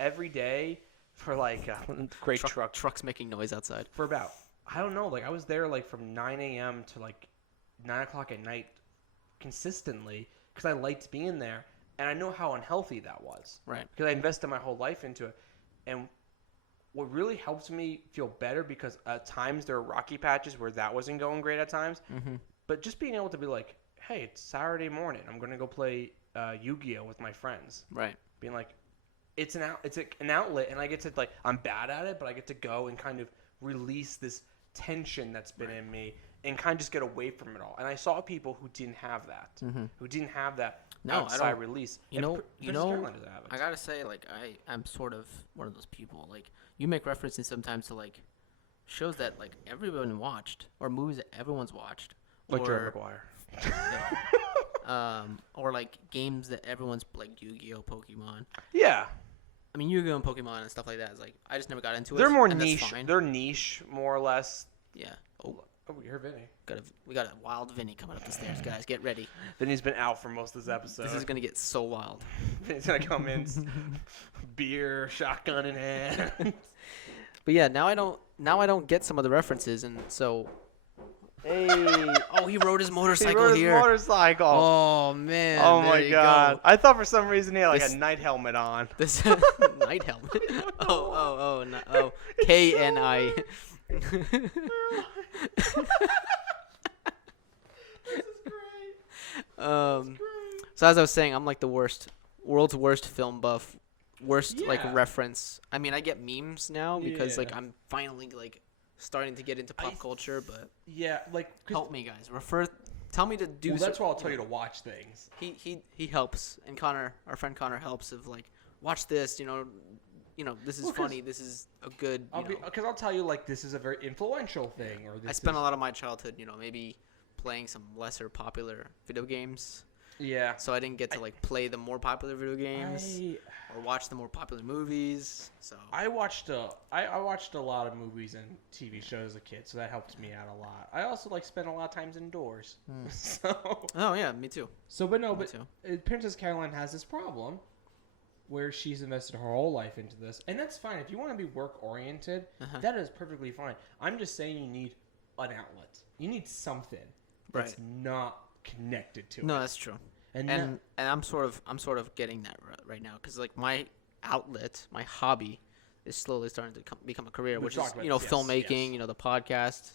every day for like great trucks making noise outside for about, I don't know, like I was there like from 9 a.m. to like 9 o'clock at night consistently because I liked being there, and I know how unhealthy that was, right? Because I invested my whole life into it. And what really helped me feel better, because at times there were rocky patches where that wasn't going great at times, but just being able to be like, hey, it's Saturday morning, I'm gonna go play Yu-Gi-Oh with my friends, right? Being like, it's an outlet, and I get to, like, I'm bad at it, but I get to go and kind of release this tension that's been in me and kind of just get away from it all. And I saw people who didn't have that, outside release. I gotta say, like, I'm sort of one of those people. Like, you make references sometimes to like shows that like everyone watched, or movies that everyone's watched, like Jerry Maguire. Or like games that everyone's like Yu-Gi-Oh, Pokemon. Yeah. I mean, Yu-Gi-Oh and Pokemon and stuff like that is like, I just never got into it. They're more niche. They're niche, more or less. Yeah. Oh, we heard Vinny. We got a wild Vinny coming up the stairs, guys. Get ready. Vinny's been out for most of this episode. This is gonna get so wild. Vinny's gonna come in, beer, shotgun in hand. But yeah, now I don't get some of the references, and so. Hey! Oh, he rode his motorcycle here. He rode his motorcycle. Oh man! Oh my god! I thought for some reason he had like a night helmet on. This night helmet. Oh, KNI. This is great. So as I was saying, I'm like the world's worst film buff, like reference. I mean, I get memes now because like I'm finally like starting to get into pop culture, but like help me, guys. Refer tell me to do. Well, that's why I'll tell you to watch things. He helps, and Connor, our friend Connor, helps of like watch this. This is funny. This is a good. Because I'll tell you, like, this is a very influential thing. Or this I spent a lot of my childhood, maybe playing some lesser popular video games. Yeah. So I didn't get to like play the more popular video games or watch the more popular movies. So I watched a lot of movies and TV shows as a kid, so that helped me out a lot. I also spent a lot of times indoors. So. Oh yeah, me too. So, Princess Caroline has this problem where she's invested her whole life into this, and that's fine. If you want to be work oriented, that is perfectly fine. I'm just saying you need an outlet. You need something that's not connected to it. No, that's true. And I'm sort of getting that right now because like my outlet, my hobby, is slowly starting to become a career, which is filmmaking, the podcast.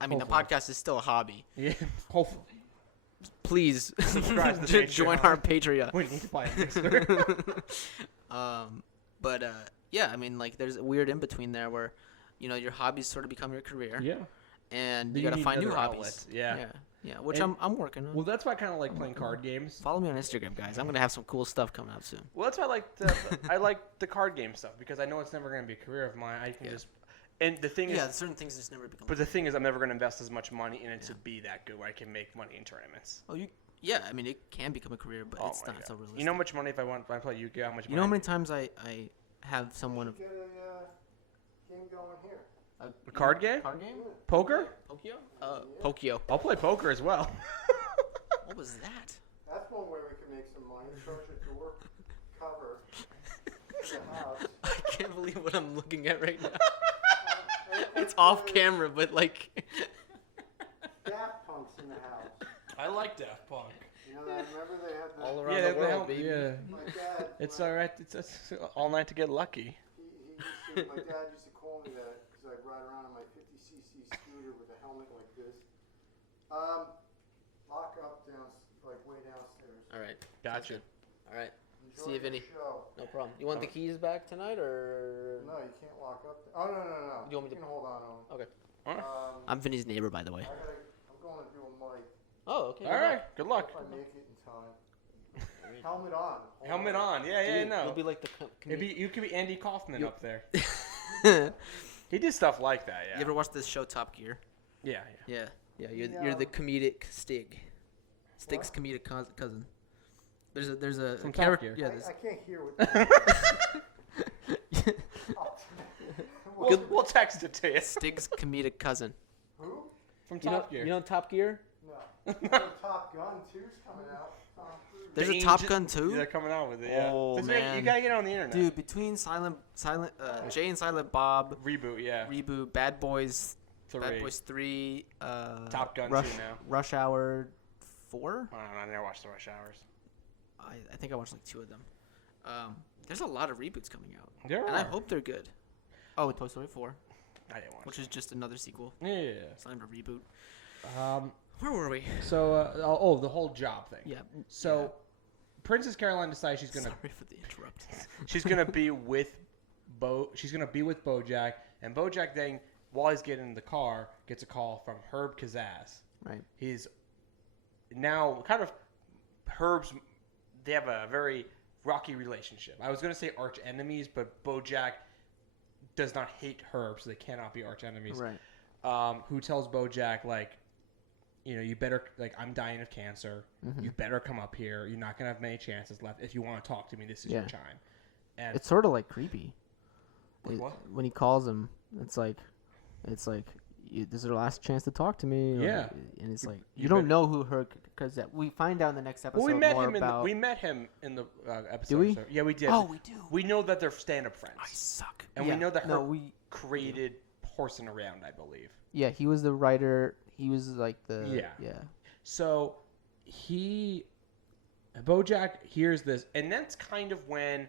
I mean, hopefully. The podcast is still a hobby. Yeah, hopefully. Please join our Patreon. We need to buy a mixer. Yeah, I mean, like there's a weird in between there where, your hobbies sort of become your career. Yeah. And you got to find new hobbies. Yeah. Yeah, which I'm working on. Well, that's why I kind of like playing card games. Follow me on Instagram, guys. I'm gonna have some cool stuff coming out soon. Well, that's why I like the card game stuff because I know it's never gonna be a career of mine. I can just. And the thing is, certain things just never become. But the thing is, I'm never gonna invest as much money in it to be that good where I can make money in tournaments. Oh, yeah. I mean, it can become a career, but it's not so realistic. You know how much money if I play Yu-Gi-Oh? How much? You know how many times I have someone. Get a game going here. A card game? Card game? Poker? Pokio? Pokio. I'll play poker as well. What was that? That's one way we can make some money. Charge a door cover in the house. I can't believe what I'm looking at right now. It's off camera, but like. Daft Punk's in the house. I like Daft Punk. Remember they had the... All around the world, baby. Yeah. My dad... It's all right. It's all night to get lucky. My dad used to call me that because I'd ride around on my 50cc scooter with a helmet like this. Lock up way downstairs. All right. Gotcha. All right. Enjoy See you, Vinny. Show. No problem. You want the keys back tonight, or? No, you can't lock up. Oh, no. You want me to hold on to 'em. Okay. I'm Vinny's neighbor, by the way. I'm going to do a mic. Oh, okay. All right. Good luck. If I make it in time. Helmet on. Helmet on. Yeah, no. You'll be like the. You could be Andy Kaufman up there. He did stuff like that. Yeah. You ever watch this show Top Gear? Yeah. You're the comedic Stig. Stig's comedic cousin. There's a From character. Top Gear. I can't hear what. We'll text it to you. Stig's comedic cousin. Who? From Top Gear. You know Top Gear? No. Top Gun 2's coming out. Tom Cruise. There's a Top Gun 2? They're coming out with it. Yeah. Oh, man. You gotta get on the internet. Dude, between Jay and Silent Bob Reboot. Yeah. Bad Boys 3. Bad Boys 3. Top Gun 2 now. Rush Hour 4. I never watched the Rush Hours. I think I watched like 2 of them. There's a lot of reboots coming out. There are. And I hope they're good. Oh, Toy Story 4. I didn't watch Which is just another sequel. Yeah. It's not even a reboot. Where were we? So, the whole job thing. Yeah. So, Princess Caroline decides she's gonna. Sorry for the interrupt. She's gonna be with She's gonna be with BoJack, and BoJack then, while he's getting in the car, gets a call from Herb Kazaz. Right. He's now kind of Herb's. They have a very rocky relationship. I was gonna say arch enemies, but BoJack does not hate Herb, so they cannot be arch enemies. Right. Who tells BoJack you better I'm dying of cancer. Mm-hmm. You better come up here. You're not gonna have many chances left. If you want to talk to me, this is your time. And it's sort of like creepy. What? When he calls him, it's like this is your last chance to talk to me. Yeah. And it's like you don't know who her because we find out in the next episode. Well, we met him in the episode. Do we? So, yeah, we did. Oh, we do. We know that they're stand-up friends. I suck. And we know that we created Horsing Around, I believe. Yeah, he was the writer. He was like the yeah. So BoJack hears this, and that's kind of when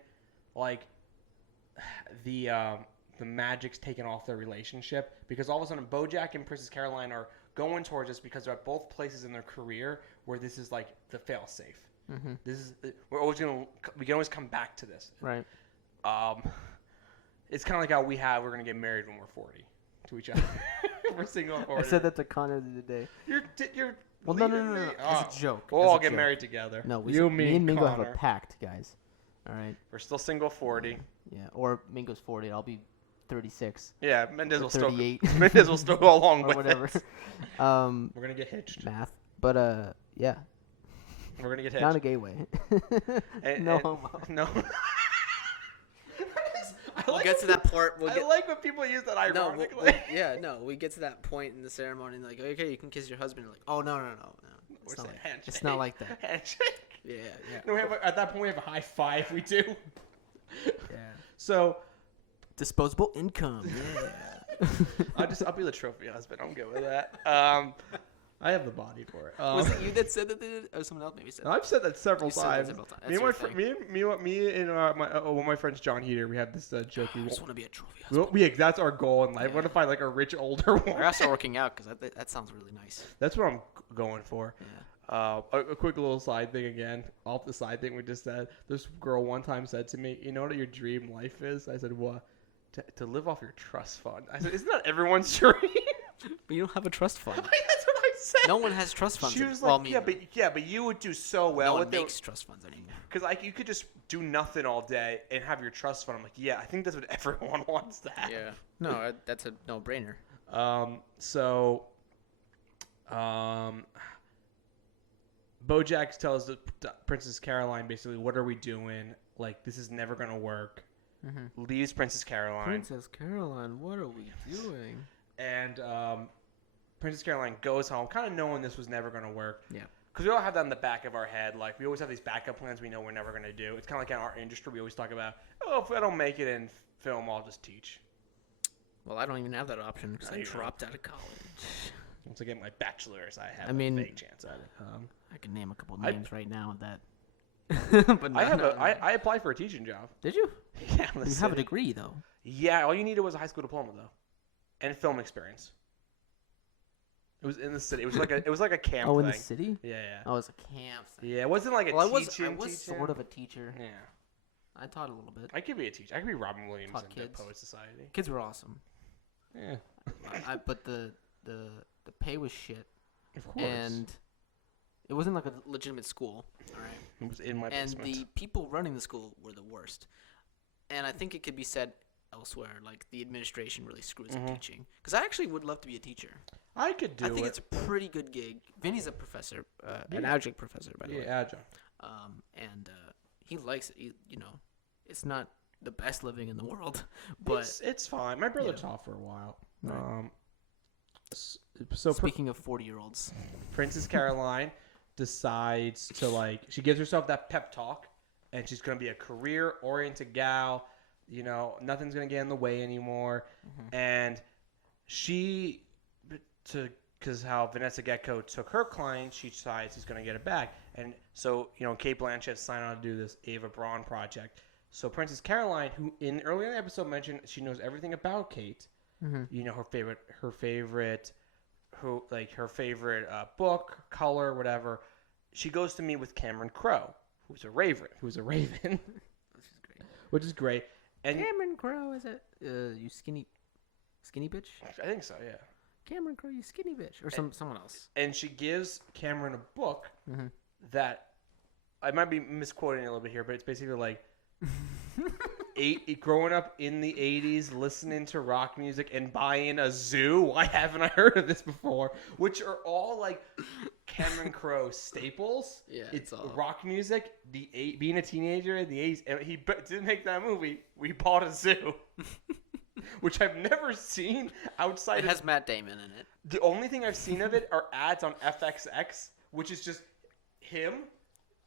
the magic's taken off their relationship, because all of a sudden BoJack and Princess Caroline are going towards this because they're at both places in their career where this is like the fail-safe. Mm-hmm. We can always come back to this. Right. It's kind of like how we're gonna get married when we're 40 to each other. We're single 40. I said that to Connor the other day. You're Well, no. It's a joke. We'll all get married together. No, me and Mingo Connor. have a pact, guys. All right. We're still single 40. Yeah, or Mingo's 40. I'll be 36. Yeah, Mendez will 38. still. Mendez will still go along or with whatever. it. We're gonna get hitched. Math, but yeah. We're gonna get hitched. Not in a gay way. No homo. No. We'll get to that part. I like when people use that ironically. We get to that point in the ceremony and like, okay, you can kiss your husband. You're like, oh no. It's not like that. Handshake. Yeah. No, at that point we have a high five. We do. Yeah. So, disposable income. Yeah. I'll be the trophy husband. I'm good with that. I have the body for it. Was it you that said that? Or someone else maybe said that? I've said that several times. Me and one of my friends, John Heater, we have this joke. I just want to be a trophy husband. That's our goal in life. Yeah. What if I like a rich older one? I gotta start working out because that sounds really nice. That's what I'm going for. Yeah. A quick little side thing again, off the side thing we just said. This girl one time said to me, "You know what your dream life is?" I said, "What?" To live off your trust fund. I said, "Isn't that everyone's dream?" But you don't have a trust fund. That's what I said. No one has trust funds. She was like, but you would do so well. No with one makes trust funds anymore. Because you could just do nothing all day and have your trust fund. I'm like, yeah, I think that's what everyone wants to have. Yeah. No, that's a no-brainer. Bojack tells the Princess Caroline basically, what are we doing? Like, this is never going to work. Mm-hmm. Leaves Princess Caroline. Princess Caroline, what are we doing? And Princess Caroline goes home, kind of knowing this was never going to work. Yeah. Because we all have that in the back of our head. Like, we always have these backup plans we know we're never going to do. It's kind of like in our industry, we always talk about, if I don't make it in film, I'll just teach. Well, I don't even have that option because I dropped out of college. Once I get my bachelor's, I have a fake chance at it. I can name a couple names right now that. But I applied for a teaching job. Did you? Yeah. You have a degree though. Yeah, all you needed was a high school diploma though, and film experience. It was in the city. It was like a camp. Oh, thing. In the city? Yeah. Oh, it was a camp thing. Yeah, it wasn't like I was sort of a teacher. Yeah. I taught a little bit. I could be a teacher. I could be Robin Williams in the Poet Society. Kids were awesome. Yeah. But the pay was shit. Of course. And it wasn't like a legitimate school. All right. It was in my basement. And the people running the school were the worst. And I think it could be said elsewhere, like the administration really screws up teaching. Because I actually would love to be a teacher. I could do it. I think it's a pretty good gig. Vinny's a professor, an adjunct professor, by the way. Yeah, adjunct. And he likes it. It's not the best living in the world, but it's fine. My brother taught for a while. Right. So speaking of 40-year-olds, Princess Caroline decides to she gives herself that pep talk, and she's gonna be a career-oriented gal. Nothing's gonna get in the way anymore, and because how Vanessa Gecko took her client, she decides she's going to get it back. And so, Kate Blanchett signed on to do this Ava Braun project. So Princess Caroline, who earlier in the episode mentioned she knows everything about Kate, her favorite book, color, whatever. She goes to meet with Cameron Crowe, who's a raven. Which is great. And Cameron Crowe, is it? You skinny bitch? I think so, yeah. Cameron Crowe, you skinny bitch, or someone else. And she gives Cameron a book that I might be misquoting a little bit here, but it's basically like growing up in the 80s, listening to rock music and buying a zoo. Why haven't I heard of this before? Which are all like Cameron Crowe staples. Yeah, it's all rock music. Being a teenager in the 80s, and he didn't make that movie. We bought a zoo. Which I've never seen outside. It has Matt Damon in it. The only thing I've seen of it are ads on FXX, which is just him,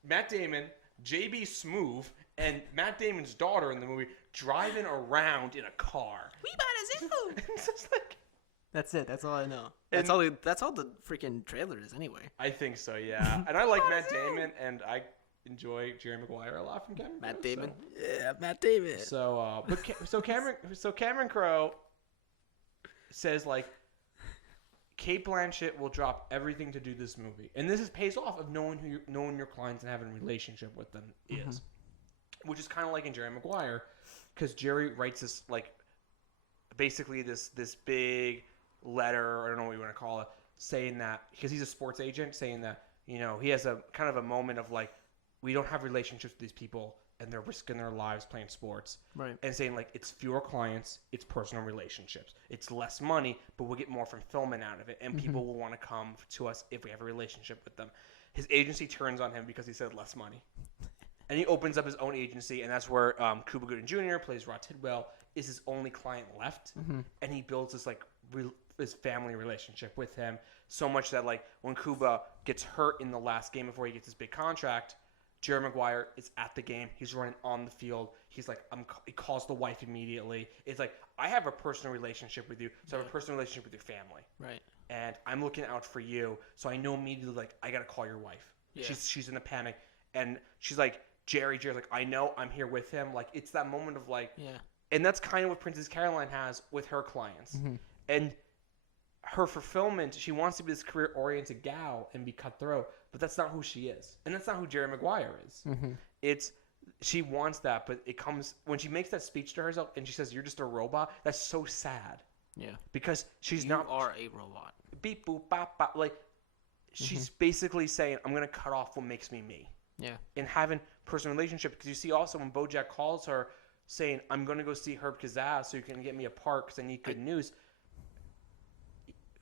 Matt Damon, JB Smoove, and Matt Damon's daughter in the movie driving around in a car. We bought a zoo. It's just like, that's it. That's all I know. That's all the freaking trailer is anyway. I think so, yeah. And I like Matt Damon, and I enjoy Jerry Maguire a lot from Cameron. Matt Damon. So. Yeah, Matt Damon. So Cameron Crowe says Kate Blanchett will drop everything to do this movie, and this pays off of knowing your clients and having a relationship with them is, which is kind of like in Jerry Maguire, because Jerry writes this basically this big letter, I don't know what you want to call it, saying that because he's a sports agent, saying that he has a kind of a moment of like, we don't have relationships with these people and they're risking their lives playing sports, right? And saying like it's fewer clients, it's personal relationships, it's less money, but we'll get more fulfillment out of it, and people will want to come to us if we have a relationship with them. His agency turns on him because he said less money. And he opens up his own agency, and that's where Cuba Gooding Jr. plays Rod Tidwell, is his only client left, and he builds this like his family relationship with him so much that like when Cuba gets hurt in the last game before he gets his big contract, Jerry Maguire is at the game. He's running on the field. He's like, he calls the wife immediately. It's like, I have a personal relationship with you, so I have a personal relationship with your family, right? And I'm looking out for you, so I know immediately like I gotta call your wife. Yeah. She's in a panic, and she's like. Jerry's like, I know, I'm here with him. Like, it's that moment of like, and that's kind of what Princess Caroline has with her clients. And her fulfillment, she wants to be this career-oriented gal and be cutthroat, but that's not who she is. And that's not who Jerry Maguire is. She wants that, but it comes, when she makes that speech to herself and she says, you're just a robot, that's so sad. Yeah. Because you are a robot. Beep, boop, bop, bop. Like, she's basically saying, I'm going to cut off what makes me me. Yeah. And having personal relationship, because you see also when BoJack calls her saying, I'm going to go see Herb Kazaz so you can get me a part because I need good news.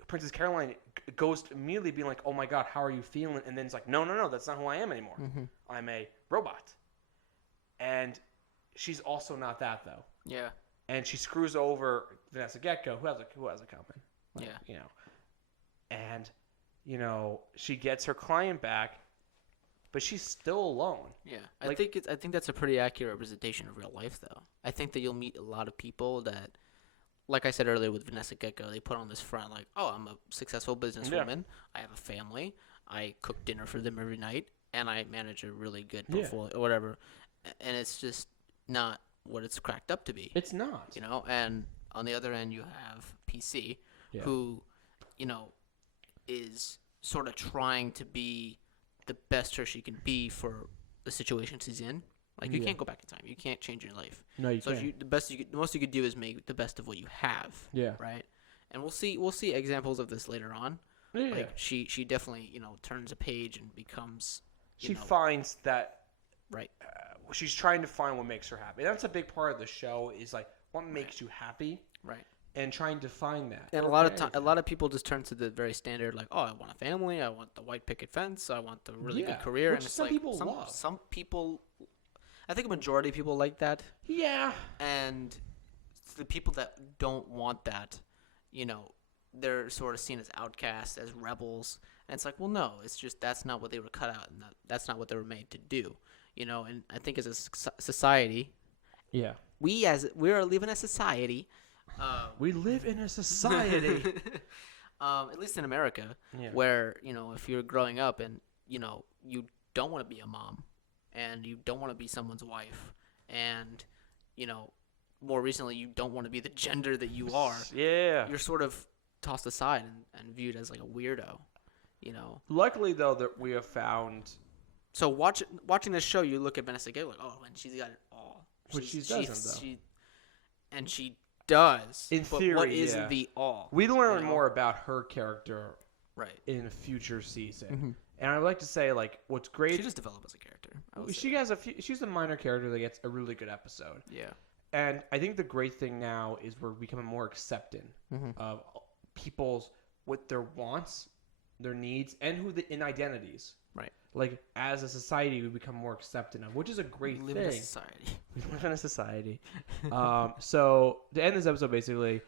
Princess Caroline goes to immediately being like, oh my God, how are you feeling? And then it's like, no, that's not who I am anymore. I'm a robot. And she's also not that though. Yeah. And she screws over Vanessa Gecko, who has it coming. Like, And, she gets her client back. But she's still alone. Yeah, I think that's a pretty accurate representation of real life, though. I think that you'll meet a lot of people that, like I said earlier with Vanessa Gecko, they put on this front like, oh, I'm a successful businesswoman. I have a family. I cook dinner for them every night, and I manage a really good portfolio or whatever. And it's just not what it's cracked up to be. It's not. And on the other end, you have PC, who, is sort of trying to be the best her she can be for the situation she's in. Like, you can't go back in time. You can't change your life. No, you can't. So the most you could do is make the best of what you have. Yeah. Right. And we'll see examples of this later on. Yeah. Like she definitely turns a page and becomes. She finds that. Right. She's trying to find what makes her happy. That's a big part of the show. Is like what makes you happy. Right. And trying to find that. And a lot of people just turn to the very standard, like, oh, I want a family, I want the white picket fence, I want the really good career. Which and some people love. Some people, I think a majority of people like that. Yeah. And the people that don't want that, they're sort of seen as outcasts, as rebels. And it's like, well, no, it's just that's not what they were cut out, and that's not what they were made to do. And I think as a society, we're living a society. We live in a society, at least in America, where if you're growing up and you don't want to be a mom, and you don't want to be someone's wife, and more recently you don't want to be the gender that you are. Yeah, you're sort of tossed aside and viewed as like a weirdo. Luckily, though, that we have found. So watching this show, you look at Vanessa Gay like, oh, and she's got it all. Which she doesn't, though. And she does. In theory, what is the all? We learn more about her character in a future season. Mm-hmm. And I would like to say, like, what's great... She just develops as a character. She's a minor character that gets a really good episode. Yeah. And I think the great thing now is we're becoming more accepting of people's, what their wants, their needs, and in identities. Right. Like, as a society, we become more accepting of, which is a great thing. We live in a society. We live in a society. So, to end this episode, basically,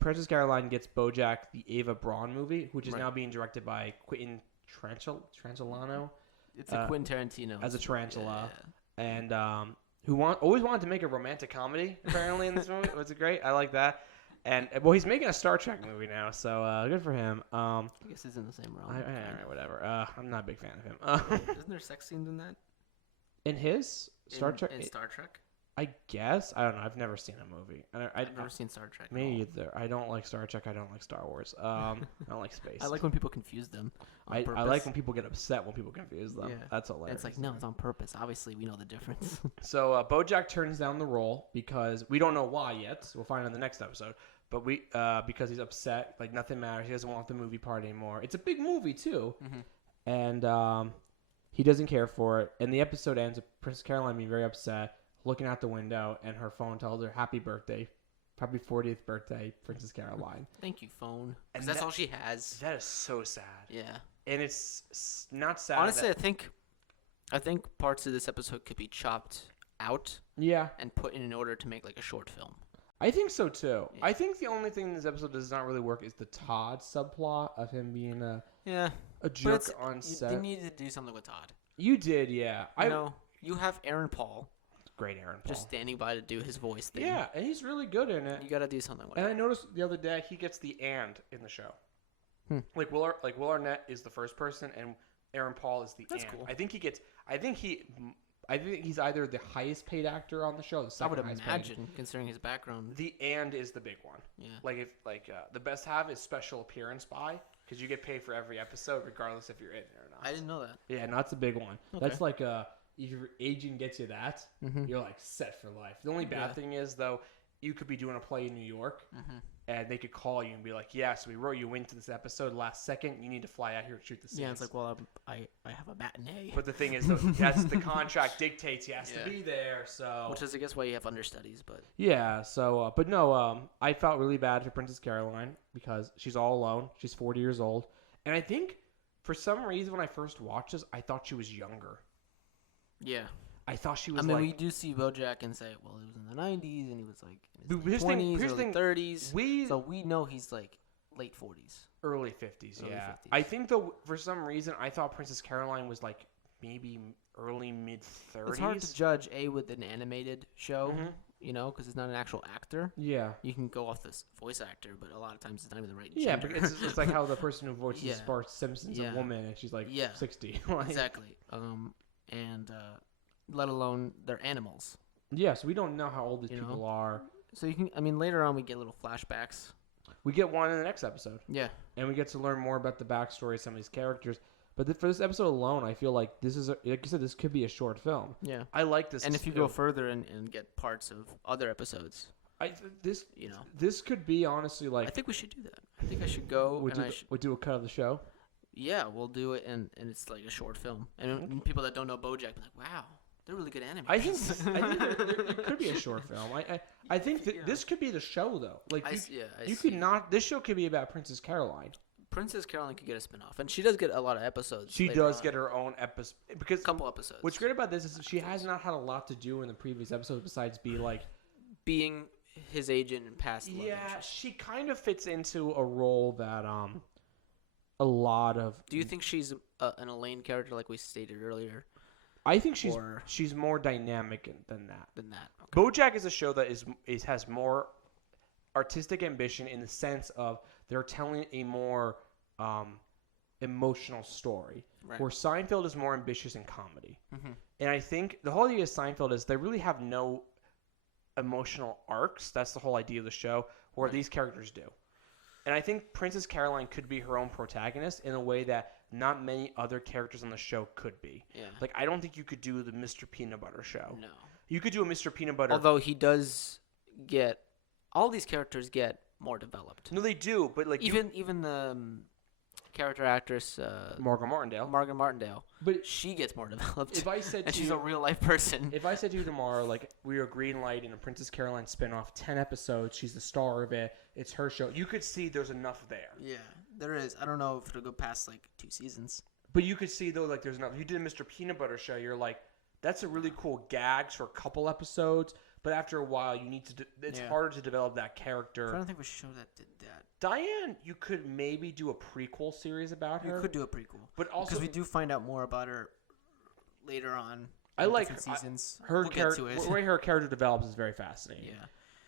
Princess Caroline gets BoJack, the Ava Braun movie, which is now being directed by Quentin Tarantino. It's a Quentin Tarantino. As a tarantula. Yeah. And who always wanted to make a romantic comedy, apparently, in this movie. Was it great? I like that. And well, he's making a Star Trek movie now, so good for him. I guess he's in the same realm. Whatever. I'm not a big fan of him. Isn't there sex scenes in that? In his Star Trek? In Star Trek? I guess. I don't know. I've never seen a movie. I've never seen Star Trek. Me either. I don't like Star Trek. I don't like Star Wars. I don't like space. I like when people confuse them on purpose. I like when people get upset when people confuse them. Yeah. That's hilarious. And it's like, no, it's on purpose. Obviously, we know the difference. So BoJack turns down the role because we don't know why yet. We'll find out in the next episode. But because he's upset, like nothing matters. He doesn't want the movie part anymore. It's a big movie too, and he doesn't care for it. And the episode ends with Princess Caroline being very upset, looking out the window, and her phone tells her happy birthday, probably 40th birthday, Princess Caroline. Thank you, phone. Because that's all she has. That is so sad. Yeah. And it's not sad. Honestly, I think parts of this episode could be chopped out. Yeah. And put in order to make like a short film. I think so too. Yeah. I think the only thing in this episode does not really work is the Todd subplot of him being a jerk on set. You needed to do something with Todd. You did, yeah. You have Aaron Paul. Great Aaron Paul. Just standing by to do his voice thing. Yeah, and he's really good in it. You got to do something with it. And I noticed the other day he gets the "and" in the show. Like Will Arnett is the first person, and Aaron Paul is the "and." That's cool. I think he's either the highest paid actor on the show. I would imagine, considering his background. The "and" is the big one. Yeah. The best have is special appearance by, because you get paid for every episode regardless if you're in it or not. I didn't know that. Yeah, no, that's a big one. Okay. That's like if your agent gets you that, you're like set for life. The only bad thing is though, you could be doing a play in New York, and they could call you and be like, "Yeah, so we wrote you into this episode last second. You need to fly out here and shoot the scenes." Yeah, it's like, well, I have a matinee. But the thing is, though, that's the contract dictates he has to be there. So, which is, I guess, why you have understudies. But yeah, so but no, I felt really bad for Princess Caroline because she's all alone. She's 40 years old, and I think for some reason when I first watched this, I thought she was younger. Yeah. I thought she was. I mean, we do see BoJack and say, well, he was in the 90s and he was like in his 20s, early 30s. So we know he's like late 40s, early 50s. Yeah, 50s. I think though for some reason I thought Princess Caroline was like maybe early mid 30s. It's hard to judge with an animated show, because it's not an actual actor. Yeah, you can go off this voice actor, but a lot of times it's not even the right. Yeah, gender. but it's like how the person who voices Bart Simpson's a woman and she's like 60. Exactly. And let alone they're animals. Yeah, so we don't know how old these people are. So later on we get little flashbacks. We get one in the next episode. Yeah. And we get to learn more about the backstory of some of these characters. But for this episode alone, I feel like this is, like you said, this could be a short film. Yeah. I like this. And if you go further and get parts of other episodes. This could be honestly like. I think we should do that. I think I should go. We'll do a cut of the show. Yeah, we'll do it, and it's like a short film. And people that don't know BoJack be like, wow. They're really good animators. I think it could be a short film. I think this could be the show though. Like you could not. This show could be about Princess Caroline. Princess Caroline could get a spinoff, and she does get a lot of episodes. She does get her own episode because couple episodes. What's great about this is she has not had a lot to do in the previous episodes besides being his agent and past. Yeah, she kind of fits into a role that a lot of. Do you think she's an Elaine character like we stated earlier? I think she's more dynamic than that. Okay. BoJack is a show that has more artistic ambition in the sense of they're telling a more emotional story. Right. Where Seinfeld is more ambitious in comedy. Mm-hmm. And I think the whole idea of Seinfeld is they really have no emotional arcs. That's the whole idea of the show, where these characters do. And I think Princess Caroline could be her own protagonist in a way that not many other characters on the show could be. Yeah. Like, I don't think you could do the Mr. Peanut Butter show. No. You could do a Mr. Peanut Butter. Although he does get... All these characters get more developed. No, they do, but like... Even the character actress... Margaret Martindale. But she gets more developed. If I said and she's a real-life person. If I said to you tomorrow, like, we are greenlighting a Princess Caroline spinoff, 10 episodes, she's the star of it, it's her show, you could see there's enough there. Yeah, there is. I don't know if it'll go past, like, 2 seasons. But you could see, though, like, there's enough. If you did a Mr. Peanut Butter show, you're like, that's a really cool gags for a couple episodes, but after a while, you need to... it's harder to develop that character. I don't think we show that did that. Diane, you could maybe do a prequel series about her. You could do a prequel. But also... Because we do find out more about her later on. I like seasons. Her character. The way her character develops is very fascinating.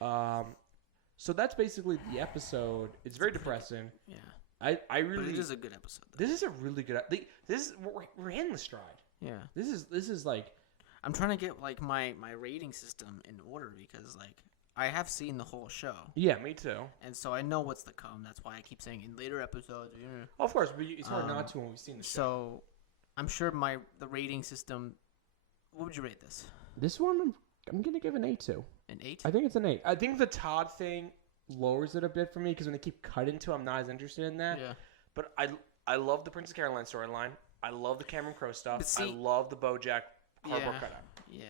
Yeah. So that's basically the episode. It's very depressing. Yeah. I really... But it is a good episode, though. This is a really good... we're in the stride. Yeah. This is like... I'm trying to get like my rating system in order because like I have seen the whole show. Yeah, me too. And so I know what's to come. That's why I keep saying in later episodes. Of course, but it's hard not to when we've seen the show. So I'm sure the rating system. What would you rate this? This one, I'm gonna give an 8 to. An 8? I think it's an 8. I think the Todd thing lowers it a bit for me because when they keep cutting to, I'm not as interested in that. Yeah. But I love the Princess Caroline storyline. I love the Cameron Crowe stuff. See, I love the BoJack cardboard cutout. Yeah.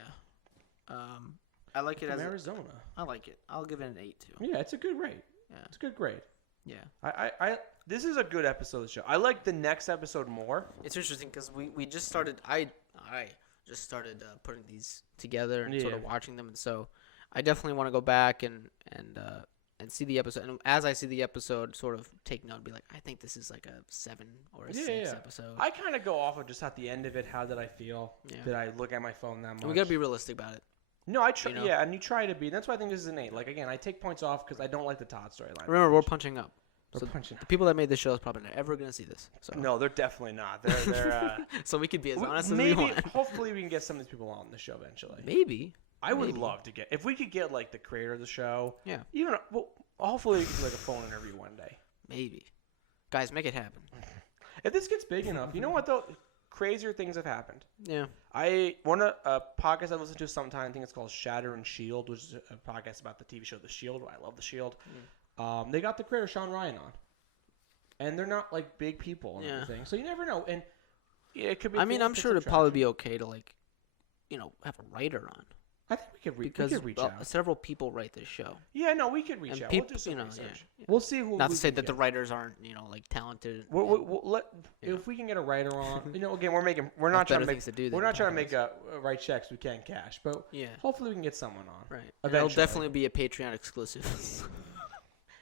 I like it From as Arizona. I like it. I'll give it an 8 too. Yeah, it's a good rate. Yeah. It's a good grade. Yeah. I this is a good episode of the show. I like the next episode more. It's interesting because we just started. I just started putting these together and sort of watching them, and so I definitely want to go back and see the episode. And as I see the episode, sort of take note and be like, I think this is like a 7 or a 6 episode. I kind of go off of just at the end of it. How did I feel? Yeah. Did I look at my phone that much? And we gotta be realistic about it. No, I try. Yeah, and you try to be. That's why I think this is an 8. Like again, I take points off because I don't like the Todd storyline. Remember, we're punching up. We're so punching. The people that made this show is probably not ever gonna see this. So. No, they're definitely not. They're so we could be as honest maybe, as we want. Hopefully, we can get some of these people on the show eventually. Maybe. I would love to get if we could get like the creator of the show. Yeah. Even hopefully we could do like a phone interview one day. Maybe. Guys, make it happen. If this gets big enough, you know what though? Crazier things have happened. Yeah. A podcast I listen to sometime. I think it's called Shatter and Shield, which is a podcast about the TV show The Shield. I love The Shield. They got the creator Sean Ryan on, and they're not like big people and everything, so you never know. And it could be. I mean, I'm sure it'd probably be okay to like, have a writer on. I think we could reach out. Several people write this show. Yeah, no, we could reach out. We'll do some research. We'll see who. Not to say that the writers aren't, like talented. If we can get a writer on, again, we're not trying to make write checks we can't cash, but hopefully we can get someone on. Right. It'll definitely be a Patreon exclusive.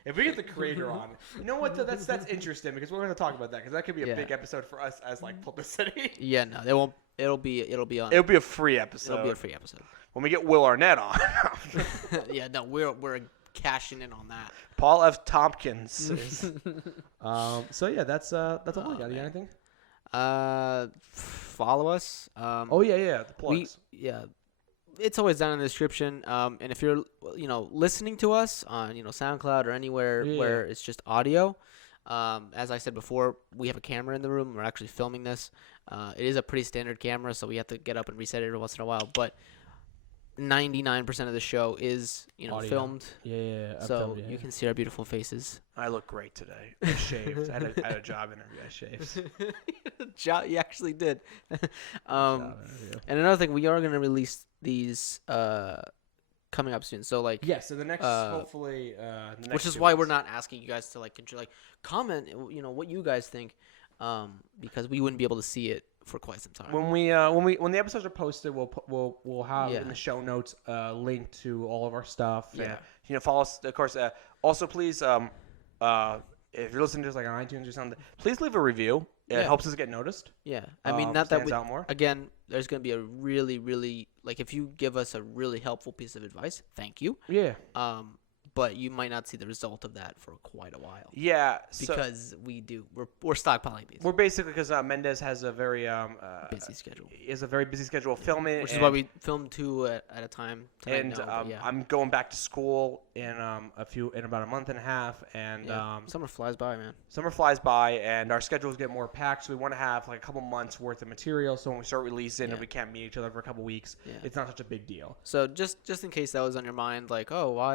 If we get the creator on, you know what? That's interesting because we're going to talk about that because that could be a big episode for us as like publicity. Yeah, no, they won't. It'll be on. It'll be a free episode. It'll be a free episode. When we get Will Arnett on. Yeah, no, we're cashing in on that. Paul F. Tompkins. So yeah, that's all I got. You got anything? Follow us. The plugs. It's always down in the description. And if you're listening to us on SoundCloud or anywhere where it's just audio, as I said before, we have a camera in the room. We're actually filming this. It is a pretty standard camera, so we have to get up and reset it every once in a while. But 99% of the show is filmed. So you can see our beautiful faces. I look great today. I shaved. I had a job interview. I shaved. You actually did. And another thing, we are going to release these coming up soon. So so the next hopefully which is why we're not asking you guys to comment what you guys think, because we wouldn't be able to see it for quite some time. When the episodes are posted, we'll have in the show notes a link to all of our stuff. Yeah. And, follow us, of course. Also, please, if you're listening to us on iTunes or something, please leave a review. It helps us get noticed. Yeah, I mean, not that we out more. Again, there's going to be a really, really if you give us a really helpful piece of advice, thank you. Yeah. But you might not see the result of that for quite a while. Yeah, because we're stockpiling these. We're basically because Mendez has a very busy schedule. Is a very busy schedule of filming, which is why we film 2 at a time. I'm going back to school in about a month and a half, and summer flies by, man. Summer flies by, and our schedules get more packed. So we want to have like a couple months worth of material. So when we start releasing, and we can't meet each other for a couple weeks, it's not such a big deal. So just in case that was on your mind, why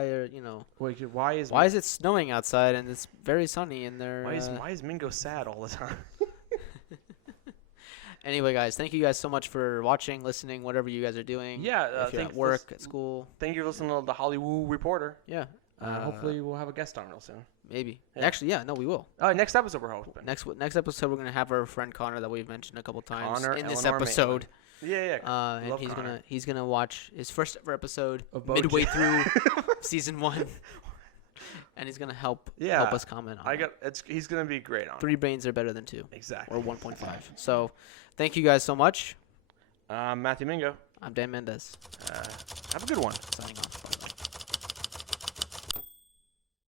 are why is it snowing outside and it's very sunny and there? Why is Mingo sad all the time? Anyway, guys, thank you guys so much for watching, listening, whatever you guys are doing. Yeah, if you're at work, at school. Thank you for listening to the Hollywoo Reporter. Yeah. Hopefully we'll have a guest on real soon. Maybe. Yeah. Actually, we will. Next episode we're hoping. Next episode we're gonna have our friend Connor that we've mentioned a couple times in this Eleanor episode. Maitland. Yeah. And he's gonna watch his first ever episode midway through season 1. And he's gonna help us comment on it. He's gonna be great on it. 3 brains are better than 2. Exactly. Or 1.5. So, thank you guys so much. I'm Matthew Mingo. I'm Dan Mendez. Have a good one. Signing off.